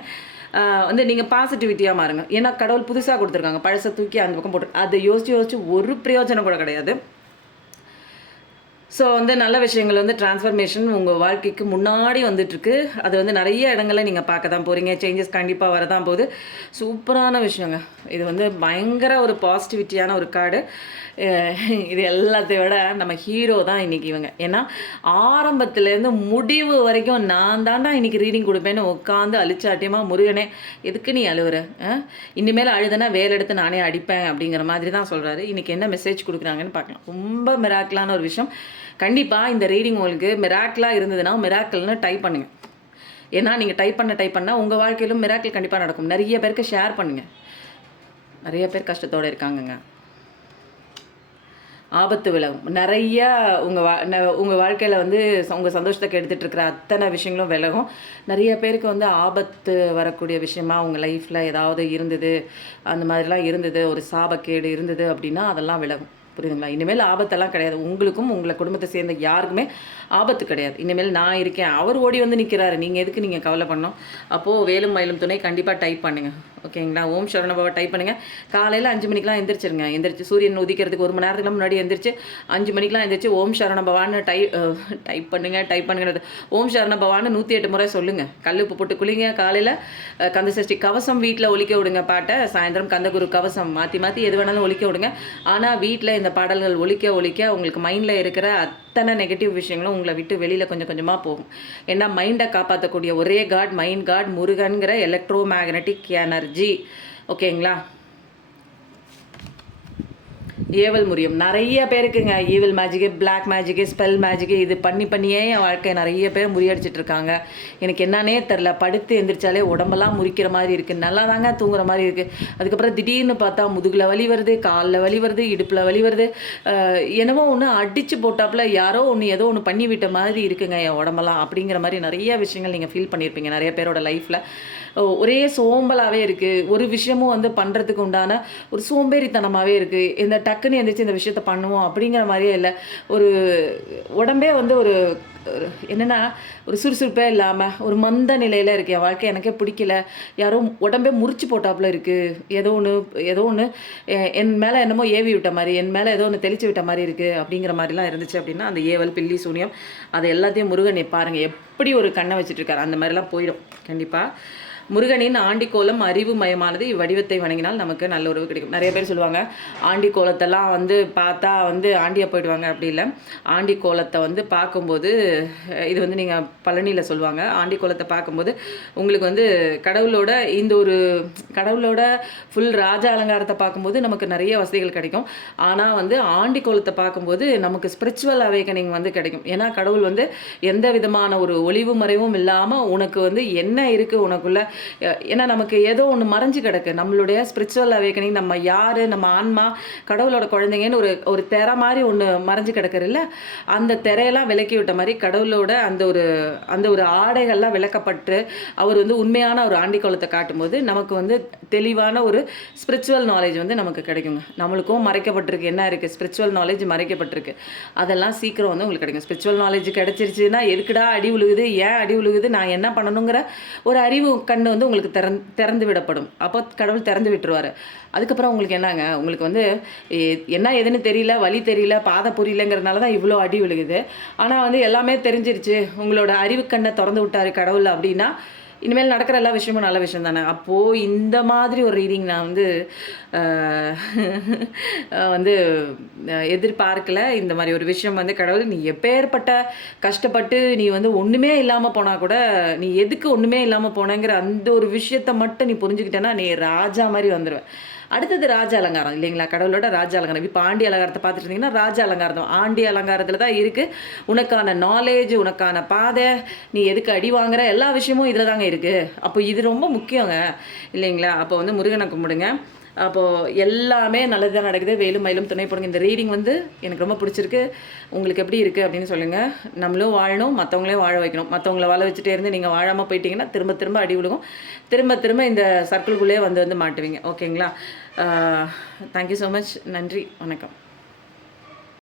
வந்து நீங்கள் பாசிட்டிவிட்டியாக மாறுங்க. ஏன்னா கடவுள் புதுசாக கொடுத்துருக்காங்க, பழசை தூக்கி அந்த பக்கம் போட்டு அதை யோசிச்சு ஒரு பிரயோஜனம் கூட கிடையாது. ஸோ வந்து நல்ல விஷயங்கள் வந்து டிரான்ஸ்ஃபர்மேஷன் உங்கள் வாழ்க்கைக்கு முன்னாடி வந்துட்டுருக்கு. அது வந்து நிறைய இடங்களில் நீங்கள் பார்க்க தான் போகிறீங்க. சேஞ்சஸ் கண்டிப்பாக வரதான் போகுது. சூப்பரான விஷயங்க. இது வந்து பயங்கர ஒரு பாசிட்டிவிட்டியான ஒரு கார்டு. இது எல்லாத்தையும் விட நம்ம ஹீரோ தான் இன்றைக்கி இவங்க. ஏன்னா ஆரம்பத்துலேருந்து முடிவு வரைக்கும் நான் தாண்டா இன்றைக்கி ரீடிங் கொடுப்பேன்னு உட்காந்து அழிச்சாட்டியமாக முருகனே எதுக்கு நீ அழுவுற, இனிமேல் அழுதுனா வேலை எடுத்து நானே அடிப்பேன் அப்படிங்கிற மாதிரி தான் சொல்கிறாரு. இன்றைக்கி என்ன மெசேஜ் கொடுக்குறாங்கன்னு பார்க்கலாம். ரொம்ப மிராக்கிளான ஒரு விஷயம். கண்டிப்பாக இந்த ரீடிங் உங்களுக்கு மிராக்கிளாக இருந்ததுன்னா மிராக்கிள்னு டைப் பண்ணுங்கள். ஏன்னா நீங்கள் டைப் பண்ணால் உங்கள் வாழ்க்கையிலும் மிராக்கிள் கண்டிப்பாக நடக்கும். நிறைய பேருக்கு ஷேர் பண்ணுங்கள். நிறைய பேர் கஷ்டத்தோடு இருக்காங்கங்க. ஆபத்து விலகும். நிறையா உங்கள் வாழ்க்கையில் வந்து உங்கள் சந்தோஷத்தை கெடுத்துட்டு இருக்கிற அத்தனை விஷயங்களும் விலகும். நிறைய பேருக்கு வந்து ஆபத்து வரக்கூடிய விஷயமா உங்கள் லைஃப்பில் ஏதாவது இருந்தது, அந்த மாதிரிலாம் இருந்தது, ஒரு சாபக்கேடு இருந்தது அப்படின்னா அதெல்லாம் விலகும். புரியுதுங்களா? இனிமேல் ஆபத்தெல்லாம் கிடையாது. உங்களுக்கும் உங்களை குடும்பத்தை சேர்ந்த யாருக்குமே ஆபத்து கிடையாது. இனிமேல் நான் இருக்கேன், அவர் ஓடி வந்து நிற்கிறாரு, நீங்கள் எதுக்கு நீங்கள் கவலை பண்ணணும்? அப்போது வேலும் மயிலும் துணை கண்டிப்பாக டைப் பண்ணுங்கள். ஓகேங்களா? ஓம் சரவணபவ டைப் பண்ணுங்கள். காலையில் 5 மணிக்கெலாம் எந்திரிச்சிருங்க. எந்திரிச்சு சூரியன் உதிக்கிறதுக்கு 1 மணி நேரத்துக்கு முன்னாடி எந்திரிச்சு 5 மணிக்கெலாம் எந்திரிச்சு ஓம் சரவணபவான்னு டைப் பண்ணுங்க. ஓம் சரவணபவான்னு 108 முறை சொல்லுங்கள். கல் உப்பு போட்டு குளிங்க. காலையில் கந்தசஷ்டி கவசம் வீட்டில் ஒலிக்க விடுங்க பாட்டை. சாயந்தரம் கந்தகுரு கவசம் மாற்றி மாற்றி எது வேணாலும் ஒலிக்க விடுங்க. ஆனால் வீட்டில் இந்த பாடல்கள் ஒலிக்க ஒலிக்க உங்களுக்கு மைண்டில் இருக்கிற அத்தனை நெகட்டிவ் விஷயங்களும் உங்களை விட்டு வெளியில் கொஞ்சம் கொஞ்சமாக போகும். ஏன்னா மைண்டை காப்பாற்றக்கூடிய ஒரே காட் மைண்ட் காட் முருகன்கிற எலக்ட்ரோ மேக்னட்டிக் எனர்ஜி. ஓகேங்களா? ஏவல் முறியும் நிறைய பேருக்குங்க. Evil magic, black magic, spell magic இது பண்ணியே என் வாழ்க்கை நிறைய பேர் முறியடிச்சிட்டு இருக்காங்க. எனக்கு என்னன்னே தெரில. படுத்து எந்திரிச்சாலே உடம்பெல்லாம் முறிக்கிற மாதிரி இருக்குது. நல்லா தாங்க தூங்குற மாதிரி இருக்குது. அதுக்கப்புறம் திடீர்னு பார்த்தா முதுகில் வலி வருது, காலில் வலி வருது, இடுப்பில் வலி வருது. என்னவோ ஒன்று அடித்து போட்டாப்புல யாரோ ஒன்று ஏதோ ஒன்று பண்ணி விட்ட மாதிரி இருக்குங்க என் உடம்பெல்லாம். அப்படிங்கிற மாதிரி நிறைய விஷயங்கள் நீங்கள் ஃபீல் பண்ணியிருப்பீங்க நிறைய பேரோட லைஃப்பில். ஒரே சோம்பலாகவே இருக்குது. ஒரு விஷயமும் வந்து பண்ணுறதுக்கு உண்டான ஒரு சோம்பேறித்தனமாகவே இருக்குது. இந்த டக்குன்னு எழுந்திரிச்சு இந்த விஷயத்த பண்ணுவோம் அப்படிங்கிற மாதிரியே இல்லை. ஒரு உடம்பே வந்து ஒரு என்னென்னா ஒரு சுறுசுறுப்பே இல்லாமல் ஒரு மந்த நிலையில் இருக்குது. என் வாழ்க்கை எனக்கே பிடிக்கல. யாரும் உடம்பே முறிச்சு போட்டாப்புல இருக்குது. ஏதோ ஒன்று என் மேலே என்னமோ ஏவி விட்ட மாதிரி, என் மேலே ஏதோ ஒன்று தெளிச்சு விட்ட மாதிரி இருக்குது அப்படிங்கிற மாதிரிலாம் இருந்துச்சு அப்படின்னா அந்த ஏவல் பில்லி சூனியம் அது எல்லாத்தையும் முருகன் பாருங்கள் எப்படி ஒரு கண்ணை வச்சுட்டு இருக்காரு. அந்த மாதிரிலாம் போயிடும் கண்டிப்பாக. முருகனின் ஆண்டிக்கோலம் அறிவு மயமானது. இவ்வடிவத்தை வணங்கினால் நமக்கு நல்ல உறவு கிடைக்கும். நிறைய பேர் சொல்லுவாங்க ஆண்டி கோலத்தெல்லாம் வந்து பார்த்தா வந்து ஆண்டியாக போயிடுவாங்க. அப்படி இல்லை. ஆண்டி கோலத்தை வந்து பார்க்கும்போது இது வந்து நீங்கள் பழனியில் சொல்லுவாங்க. ஆண்டி கோலத்தை பார்க்கும்போது உங்களுக்கு வந்து கடவுளோட ஃபுல் ராஜ அலங்காரத்தை பார்க்கும்போது நமக்கு நிறைய வசதிகள் கிடைக்கும். ஆனால் வந்து ஆண்டி கோலத்தை பார்க்கும்போது நமக்கு ஸ்பிரிச்சுவல் அவேக்கனிங் வந்து கிடைக்கும். ஏன்னா கடவுள் வந்து எந்த விதமான ஒரு ஒளிவு மறைவும் இல்லாமல் உனக்கு வந்து என்ன இருக்குது உனக்குள்ள. ஏன்னா நமக்கு ஏதோ ஒன்று மறைஞ்சு கிடக்கு. நம்மளுடைய ஸ்பிரிச்சுவல் அவேக்கனிங், நம்ம யார், நம்ம ஆன்மா, கடவுளோட குழந்தைங்கன்னு ஒரு திரை மாதிரி ஒன்று மறைஞ்சு கிடக்குற இல்லை. அந்த திரையெல்லாம் விலக்கி விட்ட மாதிரி கடவுளோட அந்த ஒரு ஆடைகள்லாம் விளக்கப்பட்டு அவர் வந்து உண்மையான ஒரு ஆண்டிக்கோலத்தை காட்டும்போது நமக்கு வந்து தெளிவான ஒரு ஸ்பிரிச்சுவல் நாலேஜ் வந்து நமக்கு கிடைக்குங்க. நம்மளுக்கும் மறைக்கப்பட்டிருக்கு. என்ன இருக்குது? ஸ்பிரிச்சுவல் நாலேஜ் மறைக்கப்பட்டிருக்கு. அதெல்லாம் சீக்கிரம் வந்து உங்களுக்கு கிடைக்கும். ஸ்பிரிச்சுவல் நாலேஜ் கிடைச்சிருச்சுன்னா எதுக்குடா அடி விழுகுது, ஏன் அடி விழுகுது, நான் என்ன பண்ணணுங்கிற ஒரு அறிவு கண்ணு வந்து உங்களுக்கு திறந்து விடப்படும். அப்போ கடவுள் திறந்து விட்டுருவார். அதுக்கப்புறம் உங்களுக்கு என்னங்க, உங்களுக்கு வந்து என்ன எதுன்னு தெரியல, வழி தெரியல, பாதை புரியலங்கிறதுனால தான் இவ்வளோ அடி விழுகுது. ஆனால் வந்து எல்லாமே தெரிஞ்சிருச்சு, உங்களோட அறிவு கண்ணை திறந்து விட்டார் கடவுள் அப்படின்னா இனிமேல் நடக்கிற எல்லா விஷயமும் நல்ல விஷயம் தானே. அப்போது இந்த மாதிரி ஒரு ரீடிங் நான் வந்து எதிர்பார்க்கல. இந்த மாதிரி ஒரு விஷயம் வந்து கடவுள் நீ எப்பேற்பட்ட கஷ்டப்பட்டு நீ வந்து ஒன்றுமே இல்லாமல் போனால் கூட நீ எதுக்கு ஒன்றுமே இல்லாமல் போனேங்கிற அந்த ஒரு விஷயத்தை மட்டும் நீ புரிஞ்சுக்கிட்டேன்னா நீ ராஜா மாதிரி வந்துடுவேன். அடுத்தது ராஜ அலங்காரம் இல்லைங்களா? கடவுளோட ராஜ அலங்காரம். இப்போ ஆண்டி அலங்காரத்தை பார்த்துட்டு இருந்தீங்கன்னா ராஜ அலங்காரம் தான். ஆண்டி அலங்காரத்தில் தான் இருக்குது உனக்கான நாலேஜ், உனக்கான பாதை, நீ எதுக்கு அடி வாங்குற எல்லா விஷயமும் இதில் தாங்க இருக்குது. அப்போ இது ரொம்ப முக்கியங்க இல்லைங்களா? அப்போ வந்து முருகனை கும்பிடுங்க. அப்போது எல்லாமே நல்லது தான் நடக்குது. வேலும் மயிலும் துணை போடுங்க. இந்த ரீடிங் வந்து எனக்கு ரொம்ப பிடிச்சிருக்கு. உங்களுக்கு எப்படி இருக்குது அப்படின்னு சொல்லுங்கள். நம்மளும் வாழணும், மற்றவங்களையும் வாழ வைக்கணும். மற்றவங்கள வாழ வச்சுட்டே இருந்து நீங்கள் வாழாமல் போயிட்டீங்கன்னா திரும்ப அடி விழுகும். திரும்ப இந்த சர்க்கிள்குள்ளேயே வந்து மாட்டுவீங்க. ஓகேங்களா? Thank you so much. நன்றி, வணக்கம்.